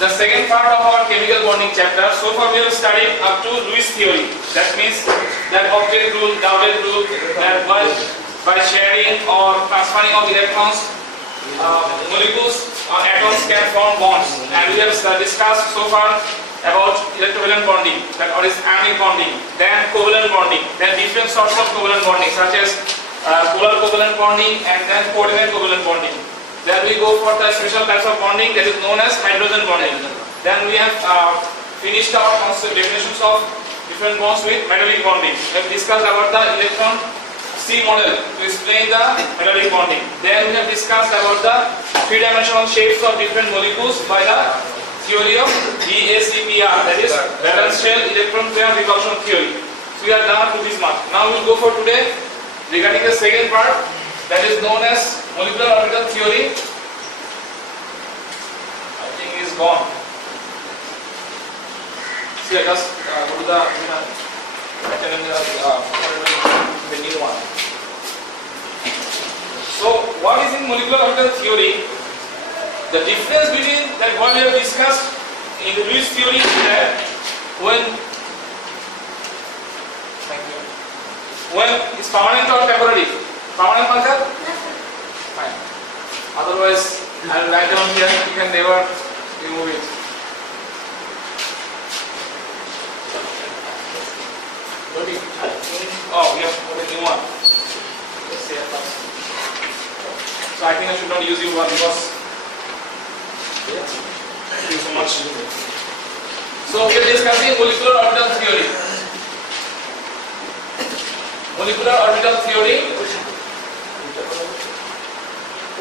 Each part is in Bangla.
the second part of our chemical bonding chapter. So far we have studied up to Lewis theory. That means that object rule, Dowdell rule, that by sharing or transferring of electrons, molecules or atoms can form bonds. And we have discussed so far about electrovalent bonding, that or is anionic bonding, then covalent bonding, then different sorts of covalent bonding such as polar covalent bonding and then coordinate covalent bonding. Then we go for the special types of bonding that is known as hydrogen bonding. Then we have finished our definitions of different bonds with metallic bonding. We have discussed about the electron C model to explain the metallic bonding. Then we have discussed about the three-dimensional shapes of different molecules by the theory of BACPR, that is valence shell electron pair repulsion theory. So we are done to this much. Now we will go for today regarding the second part, that is known as molecular orbital theory. I think it is gone. See, I just go to the new one. So, what is in molecular orbital theory? The difference between that what we have discussed in the Lewis theory is that when it's permanent or temporary. Permanent marker? Fine. Otherwise, I will write down here, you can never remove it. Oh, we have put a new one. Let's say first. So I think I should not use you one because thank you so much. So we are discussing molecular orbital theory. Molecular orbital theory.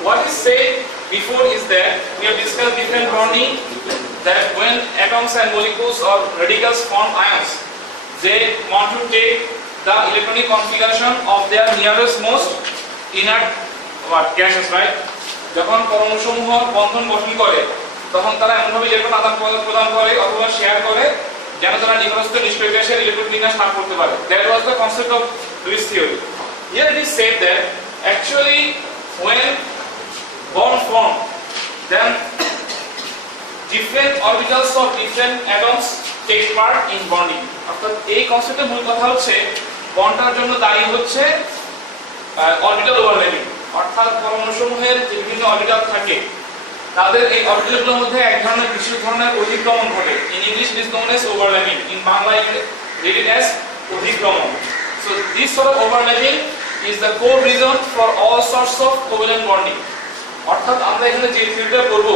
What is said before is that we have discussed different bonding, that when atoms and molecules or radicals form ions, they want to take the electronic configuration of their nearest most inert gases, right? যখন পরমাণুসমূহ বন্ধন গঠন করে তখন তারা এমনভাবে ইলেকট্রন আদান প্রদান করে অথবা শেয়ার করে যেন তারা নিকটস্থ নিষ্ক্রিয় গ্যাসের ইলেকট্রন বিন্যাস ভাগ করতে পারে. That was the concept of Lewis theory. Here it is said that actually when bond form, then different orbitals of different atoms take part in bonding. অর্থাৎ এই কনসেপ্টের মূল কথা হচ্ছে বন্ডটার জন্য দায়ী হচ্ছে অরবিটাল ওভারল্যাপিং, অর্থাৎ পরমাণুসমূহের যে বিভিন্ন অরবিটাল থাকে তাদের এই অরবিটালগুলোর মধ্যে এক ধরনের বিশেষ ধরনের অধিক্রমণ ঘটে. In English it is known as overlapping, in Bangla it read it as অধিক্রমণ. So this sort of overlapping is the core reason for all sorts of covalent bonding. অর্থাৎ আমরা এখানে যে থিওরিটা করব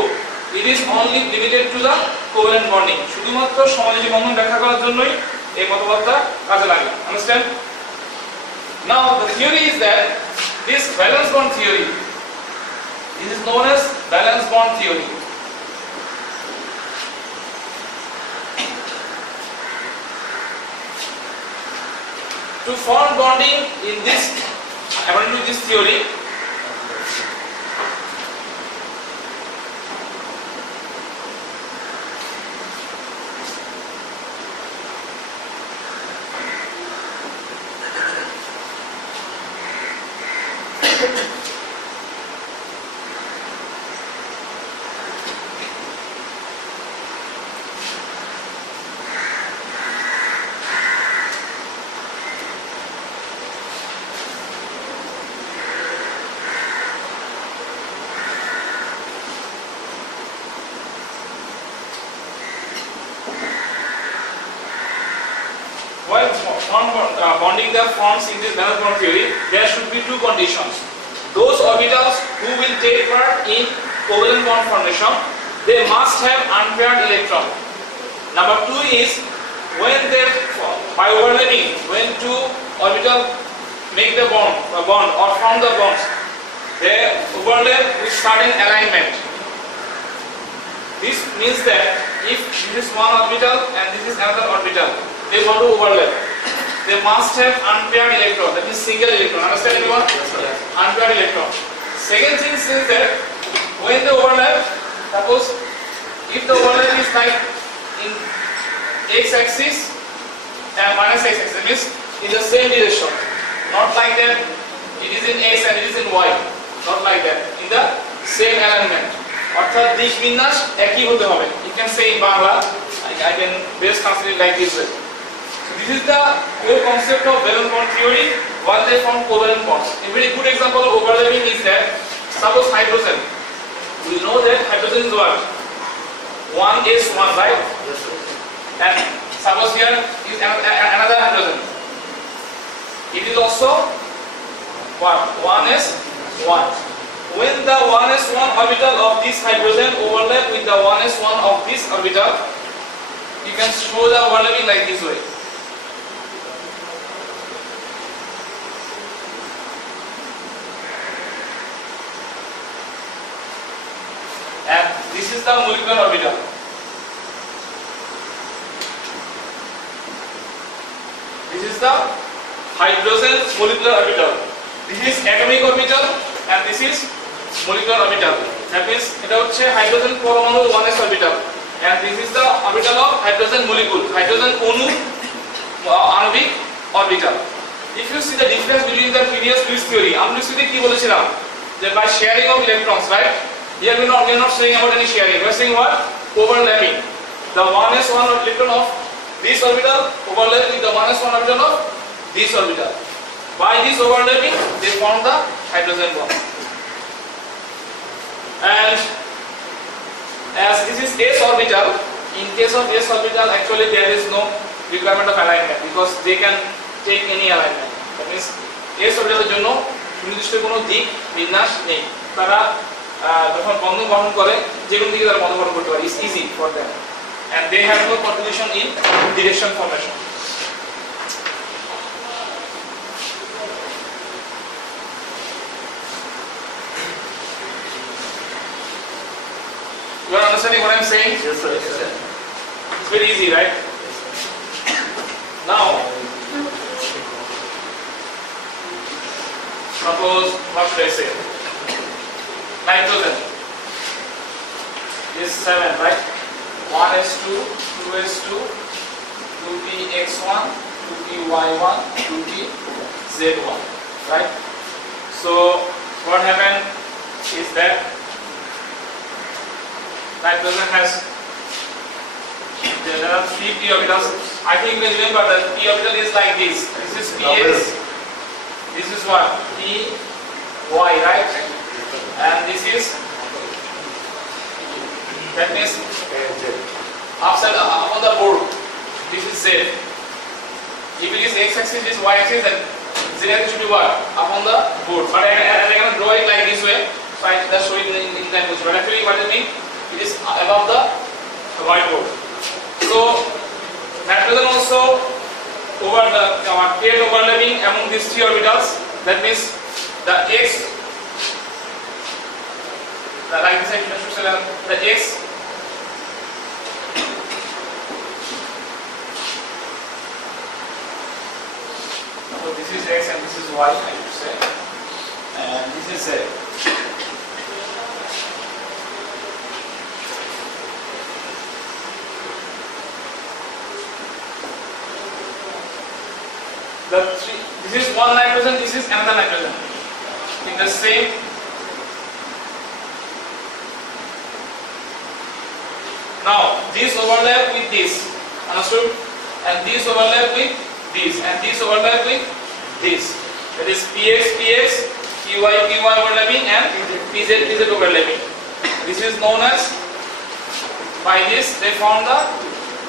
it is only limited to the covalent bonding. শুধুমাত্র সমাজী বন্ধন ব্যাখ্যা করার জন্যই এই মতবাদটা কাজে লাগে. Understand? Now the theory is that this valence bond theory, this is known as valence bond theory. To form bonding in this, according to this theory, bonding the forms in this valence bond theory, there should be two conditions. Those orbitals who will take part in covalent bond formation, they must have unpaired electron. Number two is when they, by overlapping, when two orbitals make the bond or form the bonds, they overlap with certain alignment. This means that if this is one orbital and this is another orbital, they want to overlap. They must have unpaired electron, that is single electron. Understand anyone? Yes. Unpaired electron. Second thing is that when they overlap, suppose if the overlap is like in x-axis and minus x-axis, that means in the same direction. Not like that it is in x and it is in y. Not like that. In the same alignment. অর্থাৎ দিক বিন্যাস একই হতে হবে। You can say in Bangla, I can best translate like this way. This is the core concept of valence bond theory. What they form covalent bonds. A very good example of overlapping is that suppose hydrogen. We know that hydrogen is what? 1s1, right? Yes, sir. And suppose here is another hydrogen. It is also what? 1s1. When the 1s1 orbital of this hydrogen overlap with the 1s1 of this orbital, you can show the overlapping like this way. And this is the molecular orbital. This is the hydrogen molecular orbital. This is atomic orbital and this is molecular orbital. That means এটা হচ্ছে হাইড্রোজেন পরমাণুর 1s orbital and this is the orbital of hydrogen molecule, hydrogen অণু আণবিক orbital. If you see the difference between the previous Lewis theory, আমরা Lewis কি বলেছিলাম যে by sharing of electrons, right? Here we are not saying about any sharing. We are saying what? Overlapping. The 1s1 electron of this orbital overlap with the 1s1 orbital of this orbital. By this overlapping, they form the hydrogen bond. And as this is s orbital, in case of s orbital, actually there is no requirement of alignment because they can take any alignment. That means s orbital এর জন্য নির্দিষ্ট কোনো দিক বিন্যাস নেই। তারা যখন বন্ধন গঠন করে যে কোনো দিকে তারা বন্ধন গঠন করতে পারে। It's easy for them. And they have no contribution in direction formation. You are understanding what I am saying? Yes, sir. Yes, sir. It's very easy, right? Now, suppose, what should I say? Nitrogen is 7, right? 1s2, 2s2, 2px1, 2py1, 2pz1, right? So, what happened is that nitrogen has, there are 3 p orbitals. I think you remember that p orbital is like this. This is px, this is what? Py, right? And this is, that means upside up on the board, this is z. If it is x-axis, this is y-axis, then z-axis should be what? Up on the board. But I cannot draw it like this way, so I just show it in that position. But actually, what it means? It is above the whiteboard. So nitrogen also over the create overlapping among these 3 orbitals. That means the x, like this I should say the x so this is x and this is y, I should say, and this is z. This is one nitrogen, this is another nitrogen in the same now this overlap with this, understood? And this overlap with this and this overlap with this, that is px px, py py overlapping and pz pz overlapping. This is known as, by this they form the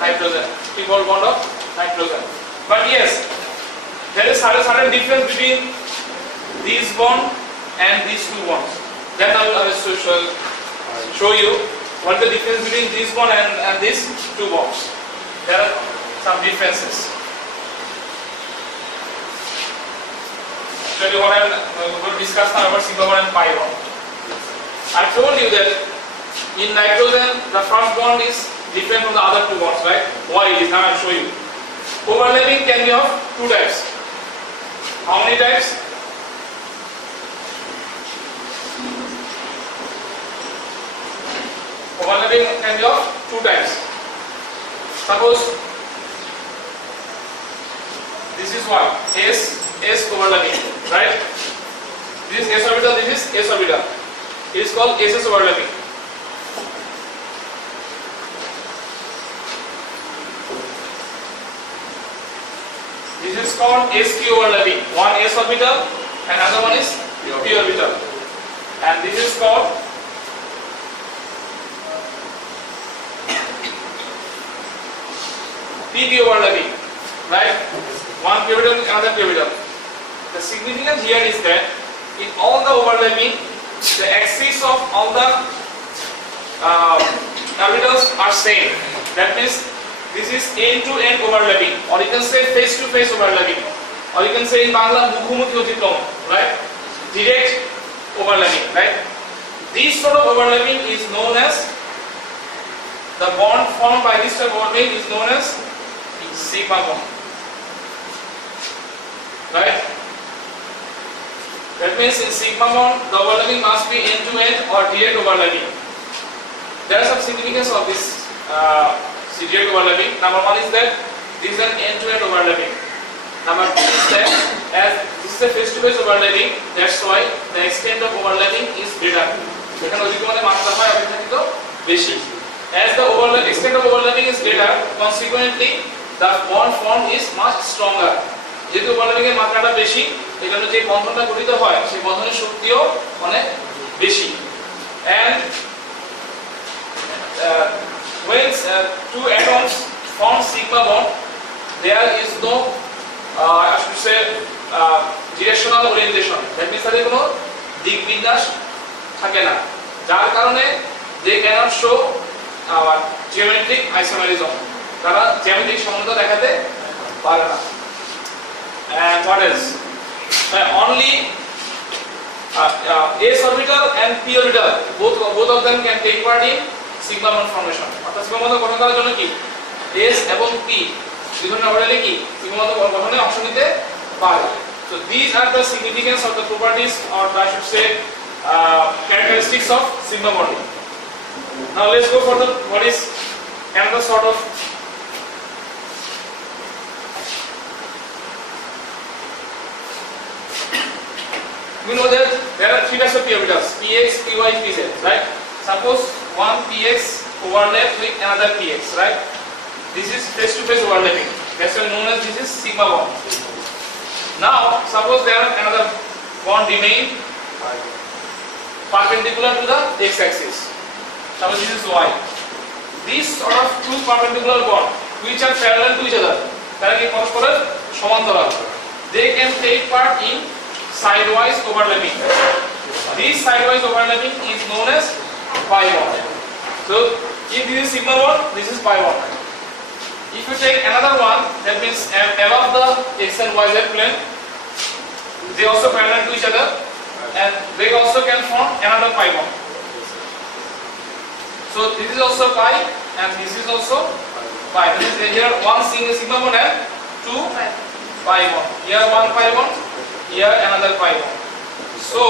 nitrogen, triple bond of nitrogen. But yes, there is a certain difference between these bond and these 2 bonds. Then I will show you what is the difference between this bond and these 2 bonds. There are some differences. Actually, what I am going to discuss now about sigma bond and pi bond. I told you that in nitrogen the first bond is different from the other 2 bonds, right? Why it is? Now I will show you. Overlapping can be of 2 types. How many types? Overlapping can be of 2 types. Suppose this is what? S overlapping, right? This is s orbital, this is s orbital. It is called SS overlapping. This is called sp overlapping. One s orbital and another one is p orbital. And this is called pp overlapping, right? One p orbital, another p orbital. The significance here is that in all the overlapping, the axis of all the orbitals are same. That means this is end-to-end overlapping, or you can say face-to-face overlapping, or you can say in Bangla মুখোমুখি অতিক্রম, right? Direct overlapping, right? This sort of overlapping is known as the bond formed by this type of overlapping is known as sigma bond, right? That means in sigma bond, the overlapping must be end-to-end or direct overlapping. There are some significance of this direct overlapping. Number one is that this is an end-to-end overlapping. Number two is that as this is a face-to-face overlapping, that's why the extent of overlapping is greater. এখানে অধিকমানের মাত্রা হয় অপেক্ষাকৃত বেশি. As the extent of overlapping is greater, consequently the bond formed is much stronger. যেহেতু overlapping এর মাত্রাটা বেশি, এজন্য যে বন্ধনটা গঠিত হয় সেই বন্ধনের শক্তিও অনেক বেশি. And when two atoms form sigma bond, there is no I should say directional orientation. That means তাদের কোনো দিক বিন্যাস থাকে না, যার কারণে they cannot show geometric isomerism. তারা জ্যামিতিক সমতা দেখাতে পারে না. And what else? Only s orbital and p orbital both of them can take part in sigma bond formation. অর্থাৎ sigma bond গঠন করার জন্য কি s এবং p দুই ধরনের অরবিটালে কি sigma bond গঠনে অংশ নিতে পারে. So these are the significance of the properties, or I should say characteristics of sigma bonding. Now let's go for the what is another sort of we know that there are three types of p orbitals: px, py, pz, right? Suppose one px overlap with another px, right? This is face-to-face overlapping. That's why known as this is sigma bond. Now suppose there are another bond remain perpendicular to the x-axis. Suppose this is y. These sort of two perpendicular bond which are parallel to each other, তারা কি পরস্পরের সমান্তরাল, they can take part in sidewise overlapping. This sidewise overlapping is known as pi bond. So if this is sigma bond, this is pi bond. If you take another one, that means above the x and y z plane, they also parallel to each other, and they also can form another pi bond. So this is also pi, and this is also pi. That means here one single sigma bond and two pi bond. Here one pi bond, here another pi bond. So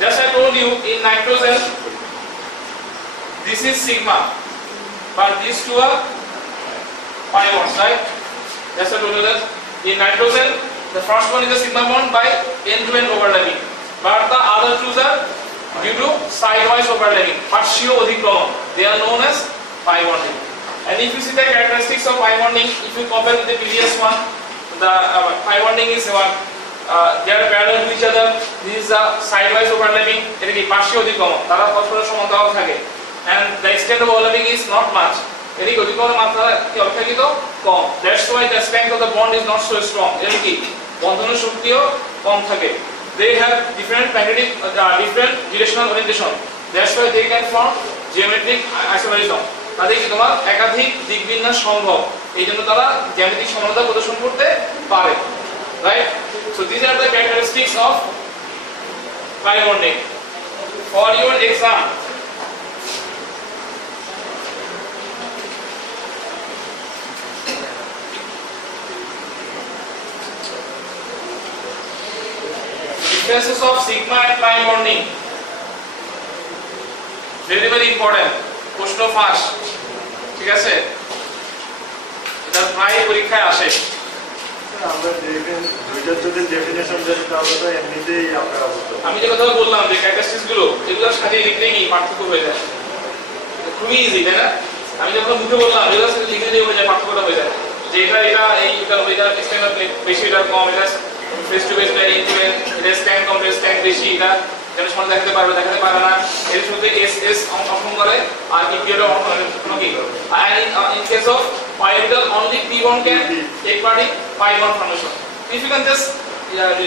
just I told you in nitrogen this is sigma, but these two are pi bonds, right? Just I told you that in nitrogen the first one is a sigma bond by end-to-end overlapping, but the other two are due to sidewise overlapping, partial অধিক্রমণ. They are known as pi bonding. And if you see the characteristics of pi bonding, if you compare with the previous one, the pi bonding is they are parallel to each other. This is a sidewise overlapping. এটা কি partial অধিক্রমণ, তারা পরস্পরের সমান্তরাল থাকে, and the extent of overlapping is not much. এদিকে অধিক্রমণের মাত্রা কি অপেক্ষাকৃত কম. That's why the strength of the bond is not so strong. এর কি বন্ধনের শক্তিও কম থাকে. They have different magnetic different directional orientation. That's why they can form geometric isomerism. তাদের কি তোমার একাধিক দিক বিন্যাস সম্ভব, এইজন্য তারা জ্যামিতিক সমতা প্রদর্শন করতে পারে, right? So these are the characteristics of pi bonding. For your exam, differences of sigma and pi bonding, very important. প্রশ্ন ফাঁস, ঠিক আছে? এটা প্রায় পরীক্ষায় আসে। আমরা দুইটার যদি ডেফিনিশন জানি তাহলে তো এমনিতেই আমরা আমি যে কথা বললাম যে ক্যারেক্টারিস্টিক্স গুলো এগুলোর সাথে লিখলে কি পার্থক্য হয়ে যায়, খুবই ইজি, তাই না? আমি যখন মুখে বললাম এগুলোর সাথে লিখে দিয়ে হয়ে যায়, পার্থক্যটা হয়ে যায় যে এটা স্ট্যান্ডার্ড বেশি, এটা কম, এটা ফেস টু ফেস, এটা ইন্টিমেট, এটা স্ট্যান্ড কম, এটা স্ট্যান্ড বেশি, এটা যেন সময় দেখাতে পারবে না, এর শুরুতে এস অংশগ্রহণ করে আর ইপিওটা অংশগ্রহণ কি করে। আর in case of pyramidal only P1 can take part in pi1 formation. If you can just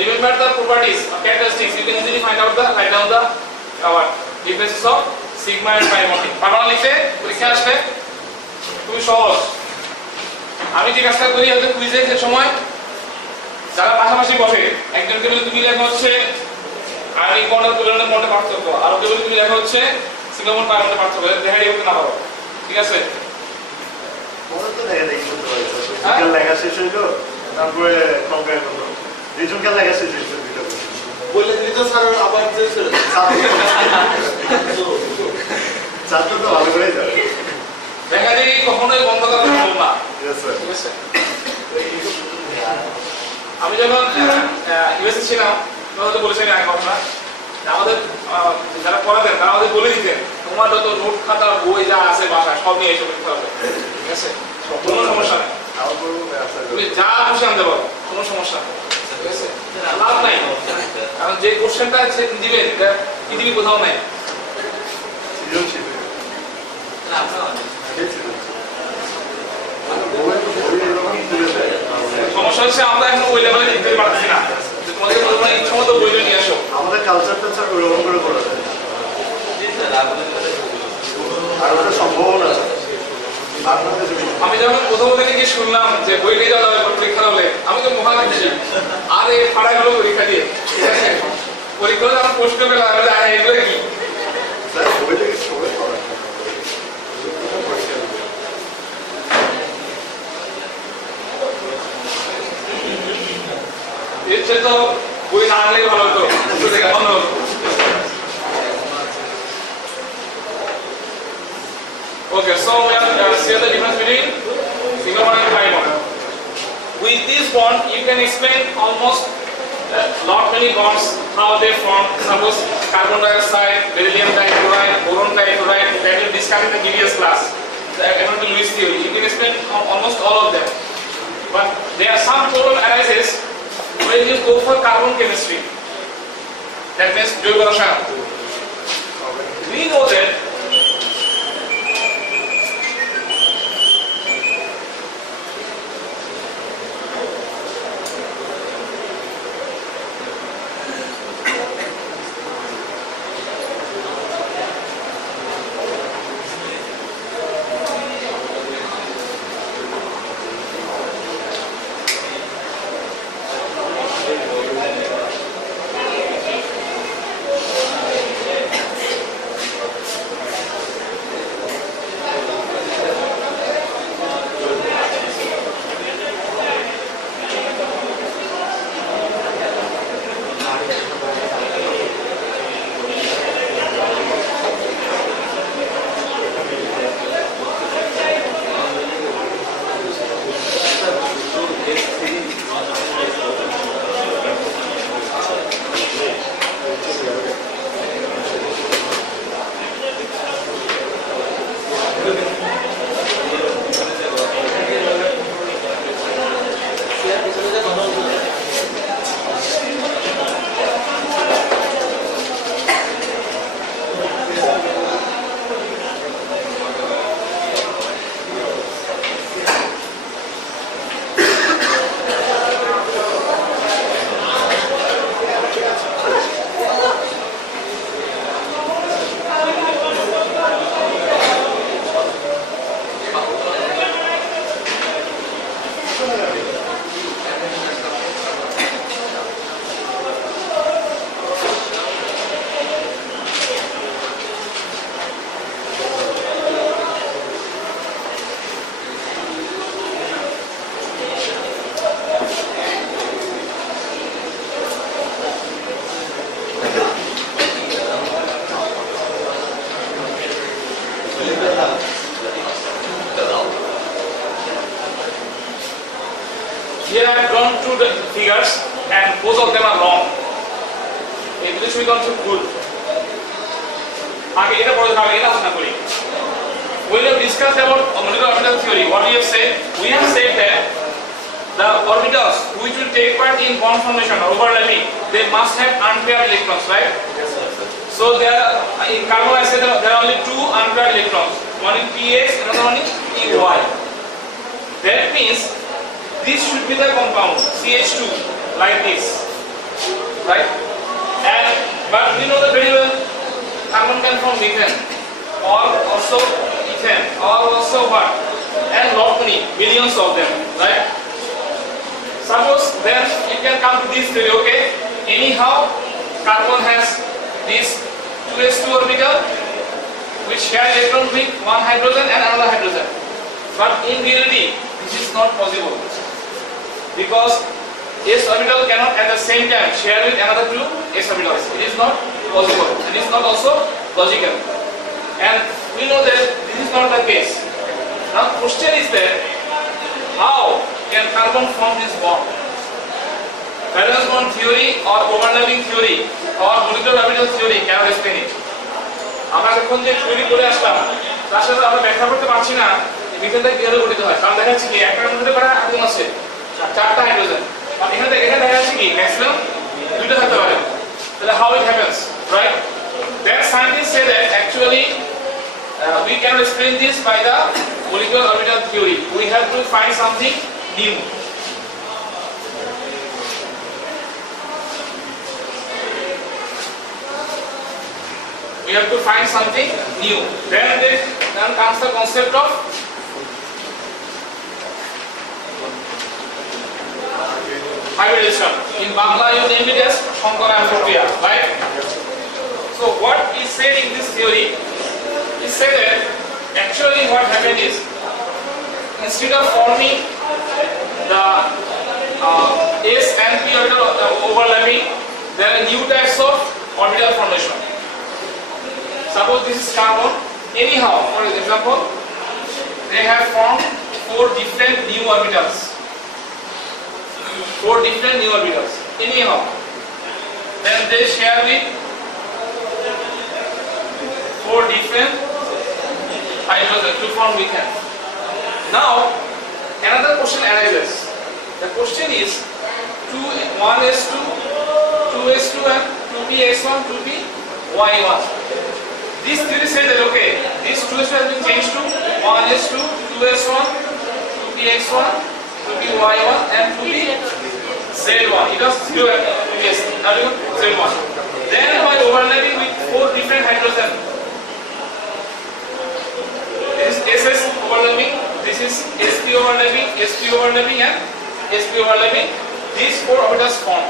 remember the properties or characteristics, you can easily write down the differences of sigma and pi bonding. পারমাণবিক লিখতে পরীক্ষা আসবে খুবই সহজ। আমি যে কাজটা করি হয়তো কুইজের সময় যারা পাশাপাশি বসে, একজনকে বলে তুমি লেখা হচ্ছে আয়নিক বন্ড আর কোভ্যালেন্ট বন্ডের পার্থক্য, আর ওকে বলে তুমি লেখা হচ্ছে সিঙ্গেল বন্ড পাই বন্ডের পার্থক্য, দেখা দিতে না পারো, ঠিক আছে? পরে তো দেখা করতে পারি স্যার, লেখা শেষ হইলো তারপরে কম্পেয়ার করলো, দুইজনকে লেখা শেষ হইলো দুইটা বলে দিলি তো স্যার আবার ছাত্র তো ভালো করেই যাবে, দেখা যায় কখনোই বন্ধ করা সম্ভব না, Yes, sir. ঠিক আছে? আমি যখন ইউএসএ ছিলাম তখন বলেছিলেন এক কথা, আমাদের যারা পড়াতেন তারা আমাদের বলে দিতেন তোমার যত নোট খাতা বই যা আছে বাসায় সব নিয়ে এসে করতে হবে, ঠিক আছে? কোনো সমস্যা নেই, আমার বলবো আচ্ছা তুমি যা খুশি আনতে পারো, কোনো সমস্যা নেই, ঠিক আছে? লাভ নাই, কারণ যে কোশ্চেনটা দিবেন এটা পৃথিবী কোথাও নাই। সৃজনশীল না আপনার সমস্যা হচ্ছে আমরা এখন ওই লেভেলে দিতে পারছি না, তোমাদের বলবো ইচ্ছা মতো বইটা নিয়ে আসো। আমাদের কালচারটা স্যার ওরকম করে করা যায় আর ওটা সম্ভাবনা আছে। আমি যখন প্রথম থেকে শুনলাম যে বই নিয়ে যাওয়া যাবে পরীক্ষা হলে, আমি তো মহা খুশি, আর এই ফাড়াগুলো পরীক্ষা দিয়ে, ঠিক আছে? পরীক্ষা হলে আমার প্রশ্ন পেলাম এগুলো কি স্যার বই থেকে সবাই পড়া এর চেয়ে তো বই না আনলে ভালো হতো, ভালো হতো। Okay, so we have see the difference between single bond and pi bond. With this bond, you can explain almost lot many bonds how they form. Suppose carbon dioxide, beryllium dichloride, boron dichloride that we discussed in the previous class. According to Lewis theory, you can explain almost all of them. But there are some problem arises when you go for carbon chemistry. That means জৈব রসায়ন. We know that here I have drawn two figures and both of them are wrong. This we don't feel good. আগে এটা পড়ে আগে এটা আলোচনা করি। We have discussed about molecular orbital theory. What we have said? We have said that orbitals which will take part in bond formation or overlapping, they must have unpaired electrons, right? Yes, sir. So there are, in carbon I said there are only two unpaired electrons, one in px, another one in py. That means this should be the compound CH2 like this, right? And but we know that very well carbon can form methane or also ethane or also what, and lot many millions of them, right? Suppose then you can come to this theory, okay? Anyhow, carbon has this 2s2 orbital which share electron with one hydrogen and another hydrogen. But in reality, this is not possible because s orbital cannot at the same time share with another two s orbitals. It is not possible. It is not also logical. And we know that this is not the case. Now the question is that how can carbon form this bond? Valence bond theory or overlapping theory or molecular orbital theory cannot explain it. আমরা যখন যে থিওরি করে আসলাম তার সাথে আমরা ব্যাখ্যা করতে পারছি না মিথেনটা কিভাবে গঠিত হয়। কারণ দেখা যাচ্ছে কি একটা মধ্যে করা আটম আছে, চারটা হাইড্রোজেন, আর এখানে দেখা যাচ্ছে কি ম্যাক্সিমাম দুটো থাকতে পারে। তাহলে how it happens, right? That scientists say that actually we cannot explain this by the molecular orbital theory. We have to find something new. We have to find something new. Then comes the concept of hybridization. In Bangla, you name it as Shankarayan Prokriya, right? So what is said in this theory is said that actually what happened is instead of forming the s and p orbital overlapping, there are new types of orbital formation. Suppose this is carbon. Anyhow, for example, they have formed four different new orbitals. Anyhow, then they share with four different hydrogen to form methane. Now, another question arises. The question is 1s2, 2s2 and 2px1, 2py1. This theory says that okay, this 2s2 has been changed to 1s2, 2s1, 2px1, 2py1 and 2pz1. It was 0 at previous, now you z1. Then by overlapping with four different hydrogen, this is ss overlapping, this is sp overlapping, sp overlapping and sp overlapping, these four orbitals form.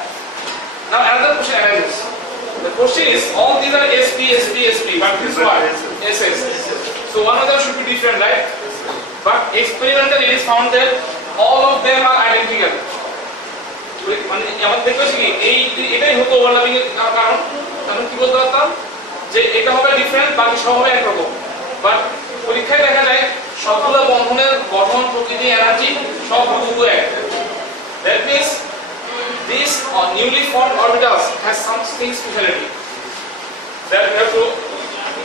Now another question arises. The question is, all these are sp, sp, sp, but this is what? ss. So one of them should be different, right? But experimentally it is found that all of them are identical. মানে আমরা দেখেছি কি এটাই হতো ওভারল্যাপিং এর কারণ। আমরা কি বলতে পারতাম যে এটা হবে ডিফারেন্ট, বাকি সব হবে একরকম। বাট পরীক্ষায় দেখা যায় সবগুলো বন্ধনের গঠন, প্রকৃতি, এনার্জি সব হুবহু এক। That means these newly formed orbitals has something speciality that we have to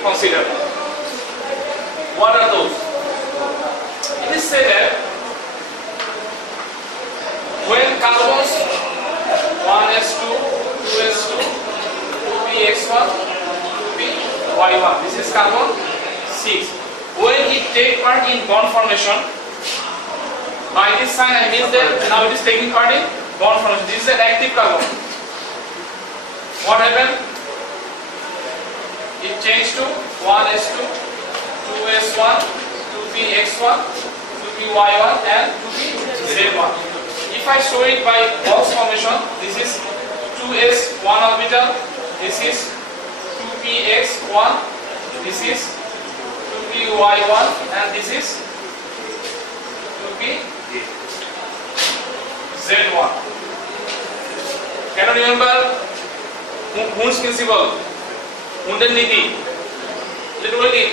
consider. What are those? It is said that when carbons 1s2, 2s2, 2px1, 2py1, this is carbon 6. When it take part in bond formation, by this sign I mean that now it is taking part in bond formation. This is an active carbon. What happened? It changed to 1s2, 2s1, 2px1, 2py1 and 2pz1. If I show it by box formation, this is 2s1 orbital, this is 2px1, this is 2py1 and this is 2pz1. Can you remember Hund's principle? Hund's নীতি literally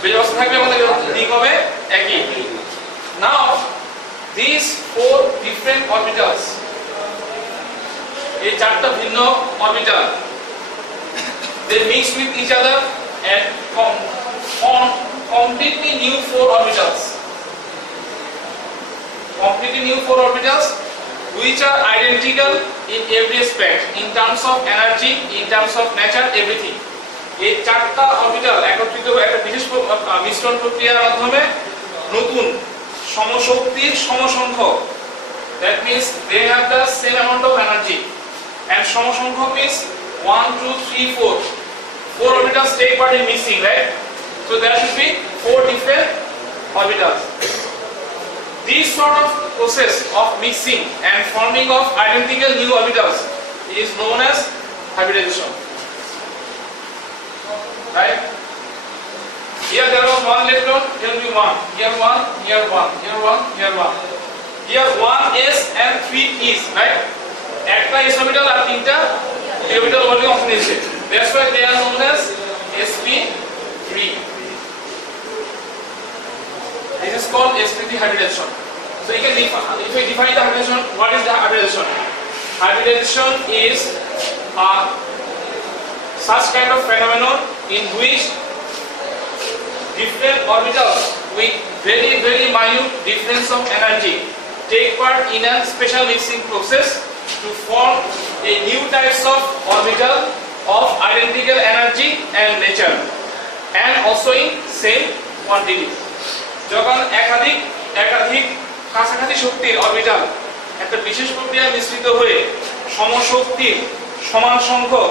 যে অবস্থা থাকবে আমাদের দিক হবে একই. Now these four different orbitals, এই চারটা ভিন্ন orbital, they mix with each other and form completely new four orbitals. which are identical in every aspect, in terms of energy, in terms of nature, everything. এই চারটা অরবিটাল একত্রিত হয়ে একটা বিশেষ মিশ্রণ প্রক্রিয়ার মাধ্যমে নতুন সমশক্তির সমসংখ্যক, that means they have the same amount of energy, and সমসংখ্যক means 1 2 3 4 four orbitals take part in mixing, right? So there should be 4 different orbitals. This sort of process of mixing and forming of identical new orbitals is known as hybridization. Right? Here there was one electron, here will be one, here one, here one, here one, here one. Here 1s and 3p's, right? একটা s orbital আর তিনটা p orbital বলে অংশ নিয়েছে. That's why they are known as sp3. This is called sp3 hybridization. So you can if we define the hybridization, what is the hybridization? Hybridization is such kind of phenomenon in which different orbitals with very minute difference of energy take part in a special mixing process to form a new types of orbital of identical energy and nature and also in same quantity. যখন একাধিক কাছাকাছি শক্তির অরবিটাল একটা বিশেষ প্রক্রিয়ায় মিশ্রিত হয়ে সমশক্তির সমান সংখ্যক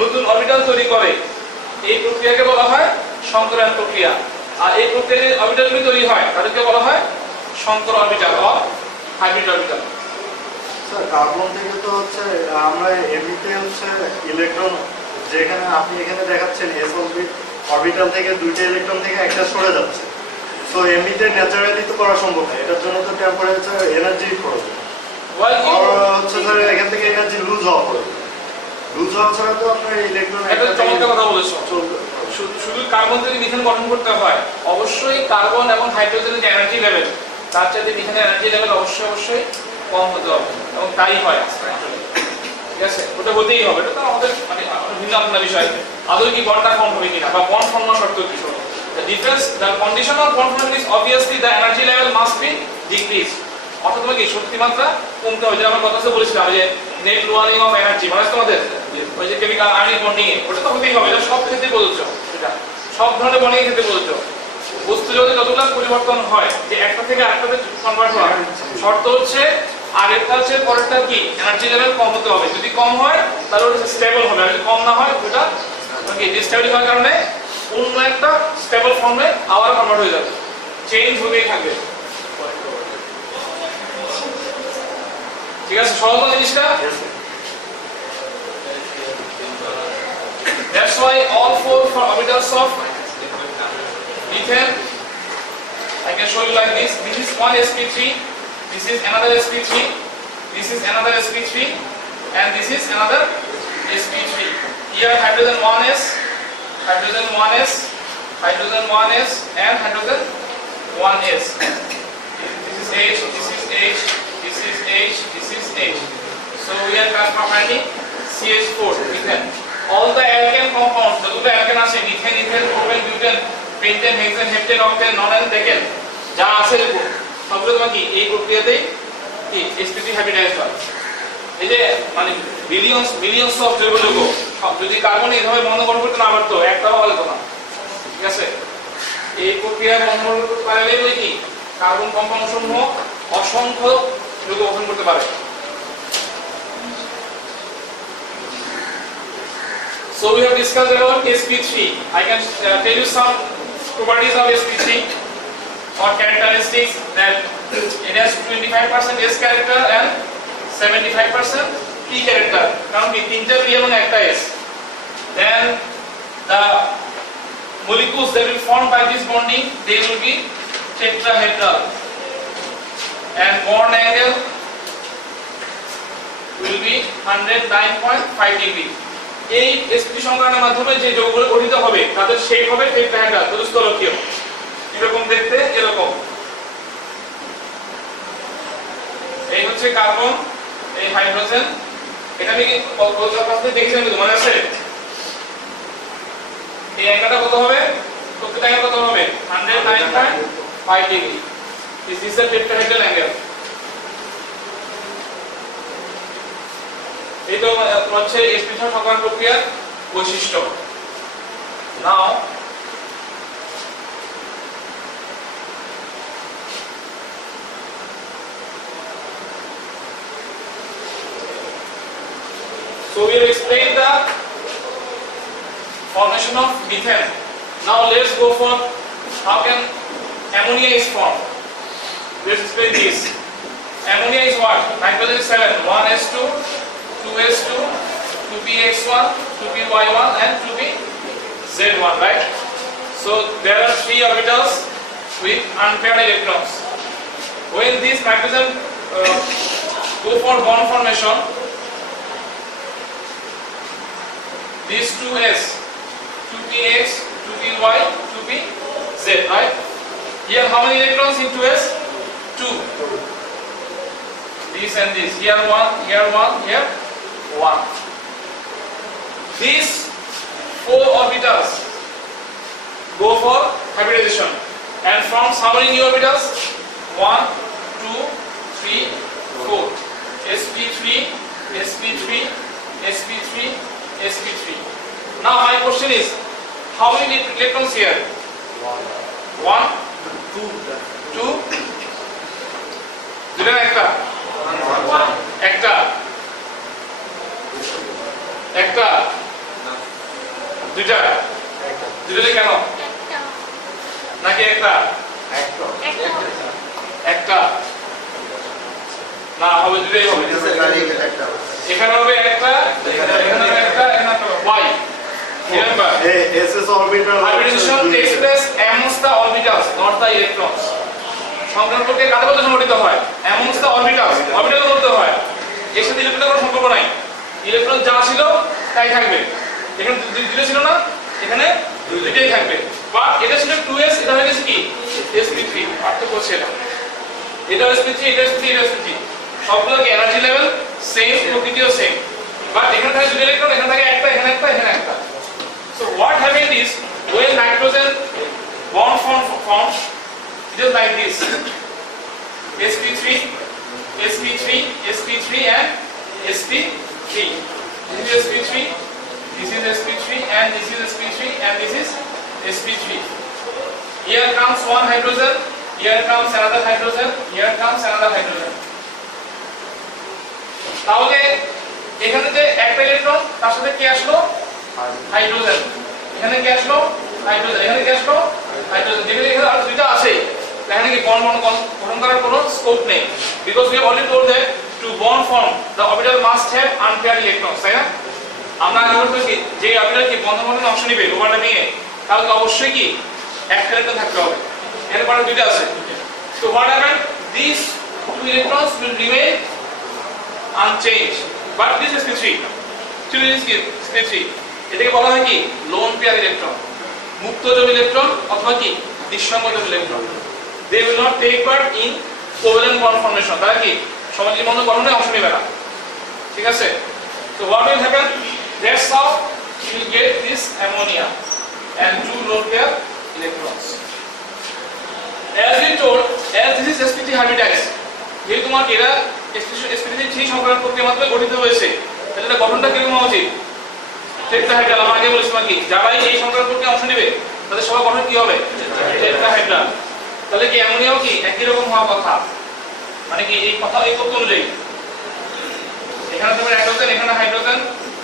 নতুন অরবিটাল তৈরি করে, এই প্রক্রিয়াকে বলা হয় সঙ্করায়ন প্রক্রিয়া। আর এই প্রক্রিয়ায় যে অরবিটালগুলি তৈরি হয় তাদেরকে বলা হয় সঙ্কর অরবিটাল বা হাইব্রিড অরবিটাল। স্যার কার্বন থেকে তো হচ্ছে আমরা এমনিতে হচ্ছে ইলেকট্রন, যেখানে আপনি এখানে দেখাচ্ছেন এস অরবিটাল থেকে দুইটা ইলেকট্রন থেকে একটা সরে যাচ্ছে, সো এমনিতে ন্যাচারালি তো করা সম্ভব না, এটার জন্য তো টেম্পারেচার এনার্জি প্রয়োজন। হচ্ছে স্যার এখান থেকে এনার্জি লুজ হওয়া প্রয়োজন, লুজ হওয়া ছাড়া তো আপনার ইলেকট্রন একটা চমৎকার কথা বলেছো। শুধু কার্বন থেকে মিথেন গঠন করতে হয়, অবশ্যই কার্বন এবং হাইড্রোজেনের যে এনার্জি লেভেল তার চাইতে মিথেনের এনার্জি লেভেল অবশ্যই কম হতে হবে, এবং তাই হয়। ঠিক আছে, ওটা হতেই হবে, এটা তো আমাদের মানে ভিন্ন আলাদা বিষয়। আদৌ কি বন্ডটা কম হবে কিনা বা বন্ড ফর্মার শর্ত কি? The difference, the condition of bond formation is obviously the energy level must be decreased. অর্থাৎ তোমাকে শক্তি মাত্রা কমতে হবে, যেটা আমরা কথা বলেছিলাম যে নেট লোয়ারিং অফ এনার্জি, মানে তোমাদের ওই যে কেমিক্যাল আয়নিক বন্ডিং এ ওটা তো হতেই হবে, এটা সব ক্ষেত্রে প্রযোজ্য, এটা সব ধরনের বন্ডিং এর ক্ষেত্রে প্রযোজ্য। বস্তু যদি যতগুলো পরিবর্তন হয় যে একটা থেকে আরেকটাতে কনভার্ট হওয়া, শর্ত হচ্ছে আগেরটা হচ্ছে পরেরটা কি এনার্জি লেভেল কম হতে হবে, যদি কম হয় তাহলে ওটা স্টেবল হবে, আর যদি কম না হয় ওটা কি ডিস্টেবল হওয়ার কারণে অন্য একটা স্টেবল ফর্মে আবার কনভার্ট হয়ে যাবে, চেঞ্জ হতেই থাকবে। ঠিক আছে, সহজ জিনিসটা। That's why all four orbitals of methane, I can show you like this. This is one sp3, this is another sp3, this is another sp3, and this is another sp3. Here hydrogen 1s, hydrogen 1s, hydrogen 1s, and hydrogen 1s. This is H, this is H, this is H, this is H. So we are finding CH4, methane. All the alkane compounds, যতগুলো alkane আছে, methane, ethane, propane, butane, pentane, hexane, heptane, octane, nonane, decane, যা আছে দেখুন সবগুলো তোমার কি এই প্রক্রিয়াতেই কি sp3 hybridized হয়। এই যে মানে মিলিয়নস অফ জৈব যৌগ, যদি কার্বন এইভাবে বন্ধ করতে না পারতো একটাও ভালো হতো না। ঠিক আছে, এই প্রক্রিয়া বন্ধ করতে পারলে বই কি কার্বন কম্পাউন্ড সমূহ অসংখ্য যৌগ গঠন করতে পারে। So we have discussed about sp3. I can tell you some properties of sp3 or characteristics, that it has 25% s character and 75% p character. কারণ কি তিনটা p এবং একটা s. Then the molecules that will form by this bonding, they will be tetrahedral, and bond angle will be 109.5 degree. এই sp3 সংকরণের মাধ্যমে যে যৌগগুলো গঠিত হবে তাদের শেপ হবে টেট্রাহেড্রাল, চতুষ্কোলকীয়। এরকম দেখতে, এরকম। এই হচ্ছে কার্বন, এই হাইড্রোজেন। এটা আমি দেখেছিলাম, কিন্তু মনে আছে এই অ্যাঙ্গেলটা কত হবে? প্রত্যেকটা অ্যাঙ্গেল কত হবে? 109.5 degree. This is the tetrahedral angle. হচ্ছে sp3 সংকরণ প্রক্রিয়ার বৈশিষ্ট্য। নাও so we have explained the formation of methane. Now let's go for how can ammonia is formed. Let's explain this. Ammonia is what? Nitrogen 7, 1s2, 2s2, 2px1, 2py1 and 2pz1, right? So there are 3 orbitals with unpaired electrons. When these nitrogen go for bond formation, these 2s, 2px, 2py, 2pz, right? Here how many electrons in 2s? 2. This and this. Here 1, here 1, here 1. These 4 orbitals go for hybridization and forms how many new orbitals? 1, 2, 3, 4. sp3, sp3, sp3, sp3. Now my question is, how many electrons here? 1, 2, 2. দুটো একটা একটা একটা দুইটা দুটোতে কেন নাকি একটা একটা না হবে দুটোই হবে এখানে হবে একটা এখানে হবে একটা এখানে হবে y remember ss orbital hybridization takes place amongst the orbitals not the electrons সংক্রান্ত প্রক্রিয়া কাদের মধ্যে সংঘটিত হয় amongst the orbitals অরবিটালের মধ্যে হয় এর সাথে ইলেকট্রনের কোনো সম্পর্ক নাই ইলেকট্রন যা ছিল তাই থাকবে এখানে দুটো ছিল না এখানে দুটোই থাকবে বা এটা ছিল 2s এটা হয়ে গেছে কি sp3 পার্থক্য হচ্ছে এটা sp3 এটা sp3 এটা sp3 সবগুলো কি এনার্জি লেভেল সেম প্রকৃতিও সেম বাট এখানে থাকে দুটো ইলেকট্রন এখানে থাকে একটা এখানে একটা এখানে একটা so what happened is when nitrogen bond forms it is like this sp3 sp3 sp3 and sp3 this is sp3 this is sp3 and this is sp3 and this is sp3 here comes one hydrogen here comes another hydrogen here comes another hydrogen তাহলে এখানে যে একটা ইলেকট্রন তার সাথে কি আসলো হাইড্রোজেন এখানে কি আসলো হাইড্রোজেন এখানে কি আসলো হাইড্রোজেন যেখানে এখানে আর দুইটা আছে এখানে কি বন্ড গঠন করার কোনো স্কোপ নেই because we have already told that to bond form the orbital must have unpaired electrons তাই না আমরা আগে বলছি কি যে অরবিটাল কি বন্ধন গঠনে অংশ নেবে ওভারল্যাপ নিয়ে তাহলে অবশ্যই কি একটা ইলেকট্রন থাকতে হবে এর পরে দুইটা আছে so what happened these two electrons will remain unchanged but this is sp3 sp3 এটাকে বলা হয় কি লোন পেয়ার ইলেকট্রন মুক্তজোড় ইলেকট্রন অথবা কি নিঃসঙ্গজোড় electron they will not take part in covalent bond formation তারা কি সমাজীয় বন্ধন গঠনে অংশ নেবে না ঠিক আছে so what will happen that's how you will get this ammonia and two lone pair electrons as we told as this is sp3 hybridized যেহেতু তোমার এরা sp3 সংকরণ প্রক্রিয়ার মাধ্যমে গঠিত হয়েছে তাহলে এটা গঠনটা কিরকম হওয়া উচিত টেট্রাহাইড্রাল আমরা আগে বলেছিলাম কি যারাই এই সংকরণ প্রক্রিয়ায় অংশ নেবে তাদের সবার গঠন কি হবে টেট্রাহাইড্রাল তাহলে কি অ্যামোনিয়াও কি একই রকম হওয়ার কথা মানে কি এই কথা এই তত্ত্ব অনুযায়ী এখানে তোমার হাইড্রোজেন এখানে হাইড্রোজেন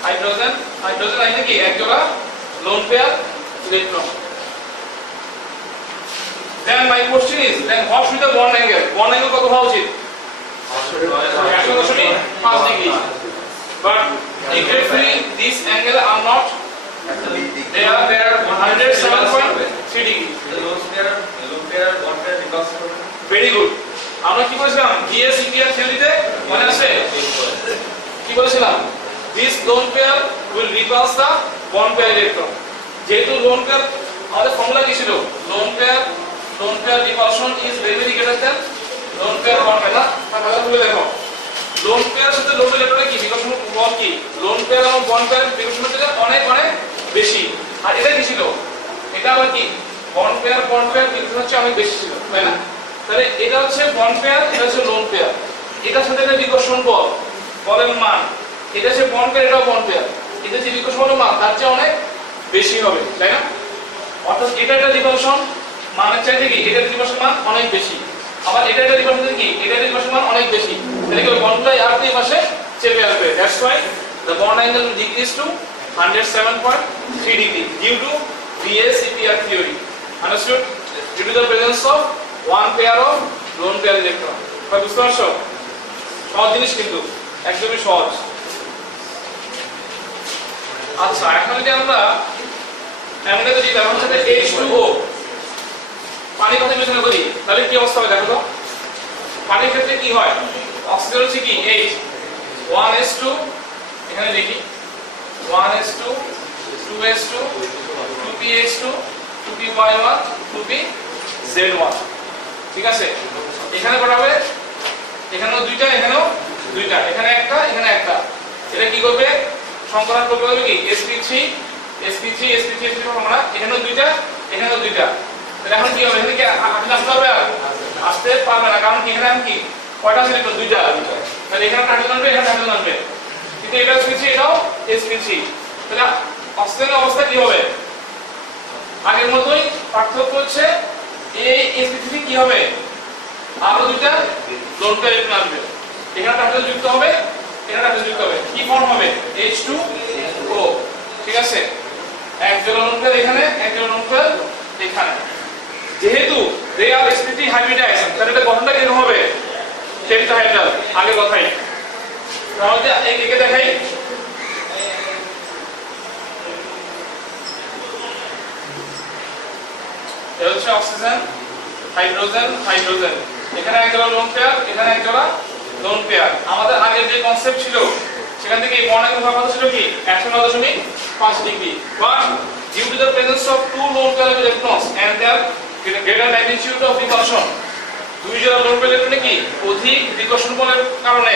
হাইড্রোজেন হাইড্রোজেন আইনে কি এক জোড়া lone pair electron then my question is then what should the bond angle কত হওয়া উচিত 1.5 degree but exactly this angle are not they are 107.3 degree very good আমরা কি বলেছিলাম GS EPR থিওরিতে মনে আছে কি বলেছিলাম this lone pair will repulse the bond pair electron যেহেতু lone pair আমাদের ফর্মুলা কি ছিল lone pair repulsion is very greater than lone pair bond pair না তাহলে তুমি দেখো lone pair সাথে lone electron কি বিকর্ষণ বল কি lone pair এবং bond pair বিকর্ষণের থেকে অনেক অনেক বেশি আর এটা কি ছিল এটা আবার কি bond pair বিকর্ষণ হচ্ছে অনেক বেশি ছিল তাই না তাহলে এটা হচ্ছে বন্ড পেয়ার এটা হচ্ছে লোন পেয়ার এটার সাথে একটা বিকর্ষণ বল বলের মান এটা সে বন্ড পেয়ার, এটাও বন্ড পেয়ার, এটা যে রিকোয়েশনের মান তার চেয়ে অনেক বেশি হবে, তাই না? অর্থাৎ এটা একটা রিকোয়েশন মানের চাইতে কি এটা রিকোয়েশন মান অনেক বেশি, আবার এটা একটা রিকোয়েশন কি এটা রিকোয়েশন মান অনেক বেশি, তাহলে কি বন্ডটা আর এই পাশে চেপে আসবে। That's why the bond angle will decrease to 107.3 degree due to VSEPR theory. Understood? Due to the presence of one pair of lone pair electron. বুঝতে পারছো? সহজ জিনিস কিন্তু একদমই সহজ। আচ্ছা, এখন যদি আমরা অ্যামোনিয়া যদি ব্যবহার সাথে H2O পানি কথা বিবেচনা করি তাহলে কি অবস্থা হবে দেখো তো। পানির ক্ষেত্রে কি হয়? অক্সিজেন হচ্ছে কি H 1s2, এখানে লিখি 1s2 2s2 2pH2 2py1 2pz1, ঠিক আছে? এখানে কটা হবে? এখানেও দুইটা, এখানেও দুইটা, এখানে একটা, এখানে একটা। এটা কি করবে? সংকরণ করবে হবে কি sp3 sp3 sp3 sp3 আমরা এখানেও দুইটা, এখানেও দুইটা। তাহলে এখন কি হবে? এখানে কি আসতে পারবে? আসতে পারবে না, কারণ কি এখানে কি কয়টা ইলেকট্রন? দুইটা। তাহলে এখানে হাইড্রোজেন আনবে, এখানে হাইড্রোজেন আনবে, কিন্তু এটা sp3 এটাও sp3। তাহলে অক্সিজেনের অবস্থা কি হবে? আগের মতই, পার্থক্য হচ্ছে এই sp3 কি হবে? আরো দুইটা লোন পেয়ার ইলেকট্রন আসবে, এখানে হাইড্রোজেন যুক্ত হবে, এখানে হাইড্রোজেন যুক্ত হবে, কি ফর্ম হবে? H2O, ঠিক আছে? এক জোড়া লোন পেয়ার এখানে, এক জোড়া লোন পেয়ার এখানে। যেহেতু they are sp3 hybridized, তাহলে এটা গঠনটা কিরকম হবে? টেট্রাহেড্রাল, আগে কথাই। তাহলে একে দেখাই, এটা হচ্ছে অক্সিজেন হাইড্রোজেন হাইড্রোজেন, এখানে এক জোড়া লোন পেয়ার, এখানে এক জোড়া লোন পেয়ার। আমাদের আগের যে কনসেপ্ট ছিল সেখান থেকে এই বন্ড অ্যাঙ্গেল কত ছিল কি 109.5 degree, but due to the presence of two lone pair electrons and there greater magnitude of repulsion, দুই জোড়া লোন পেয়ার ইলেকট্রনে কি অধিক বিকর্ষণ বলের কারণে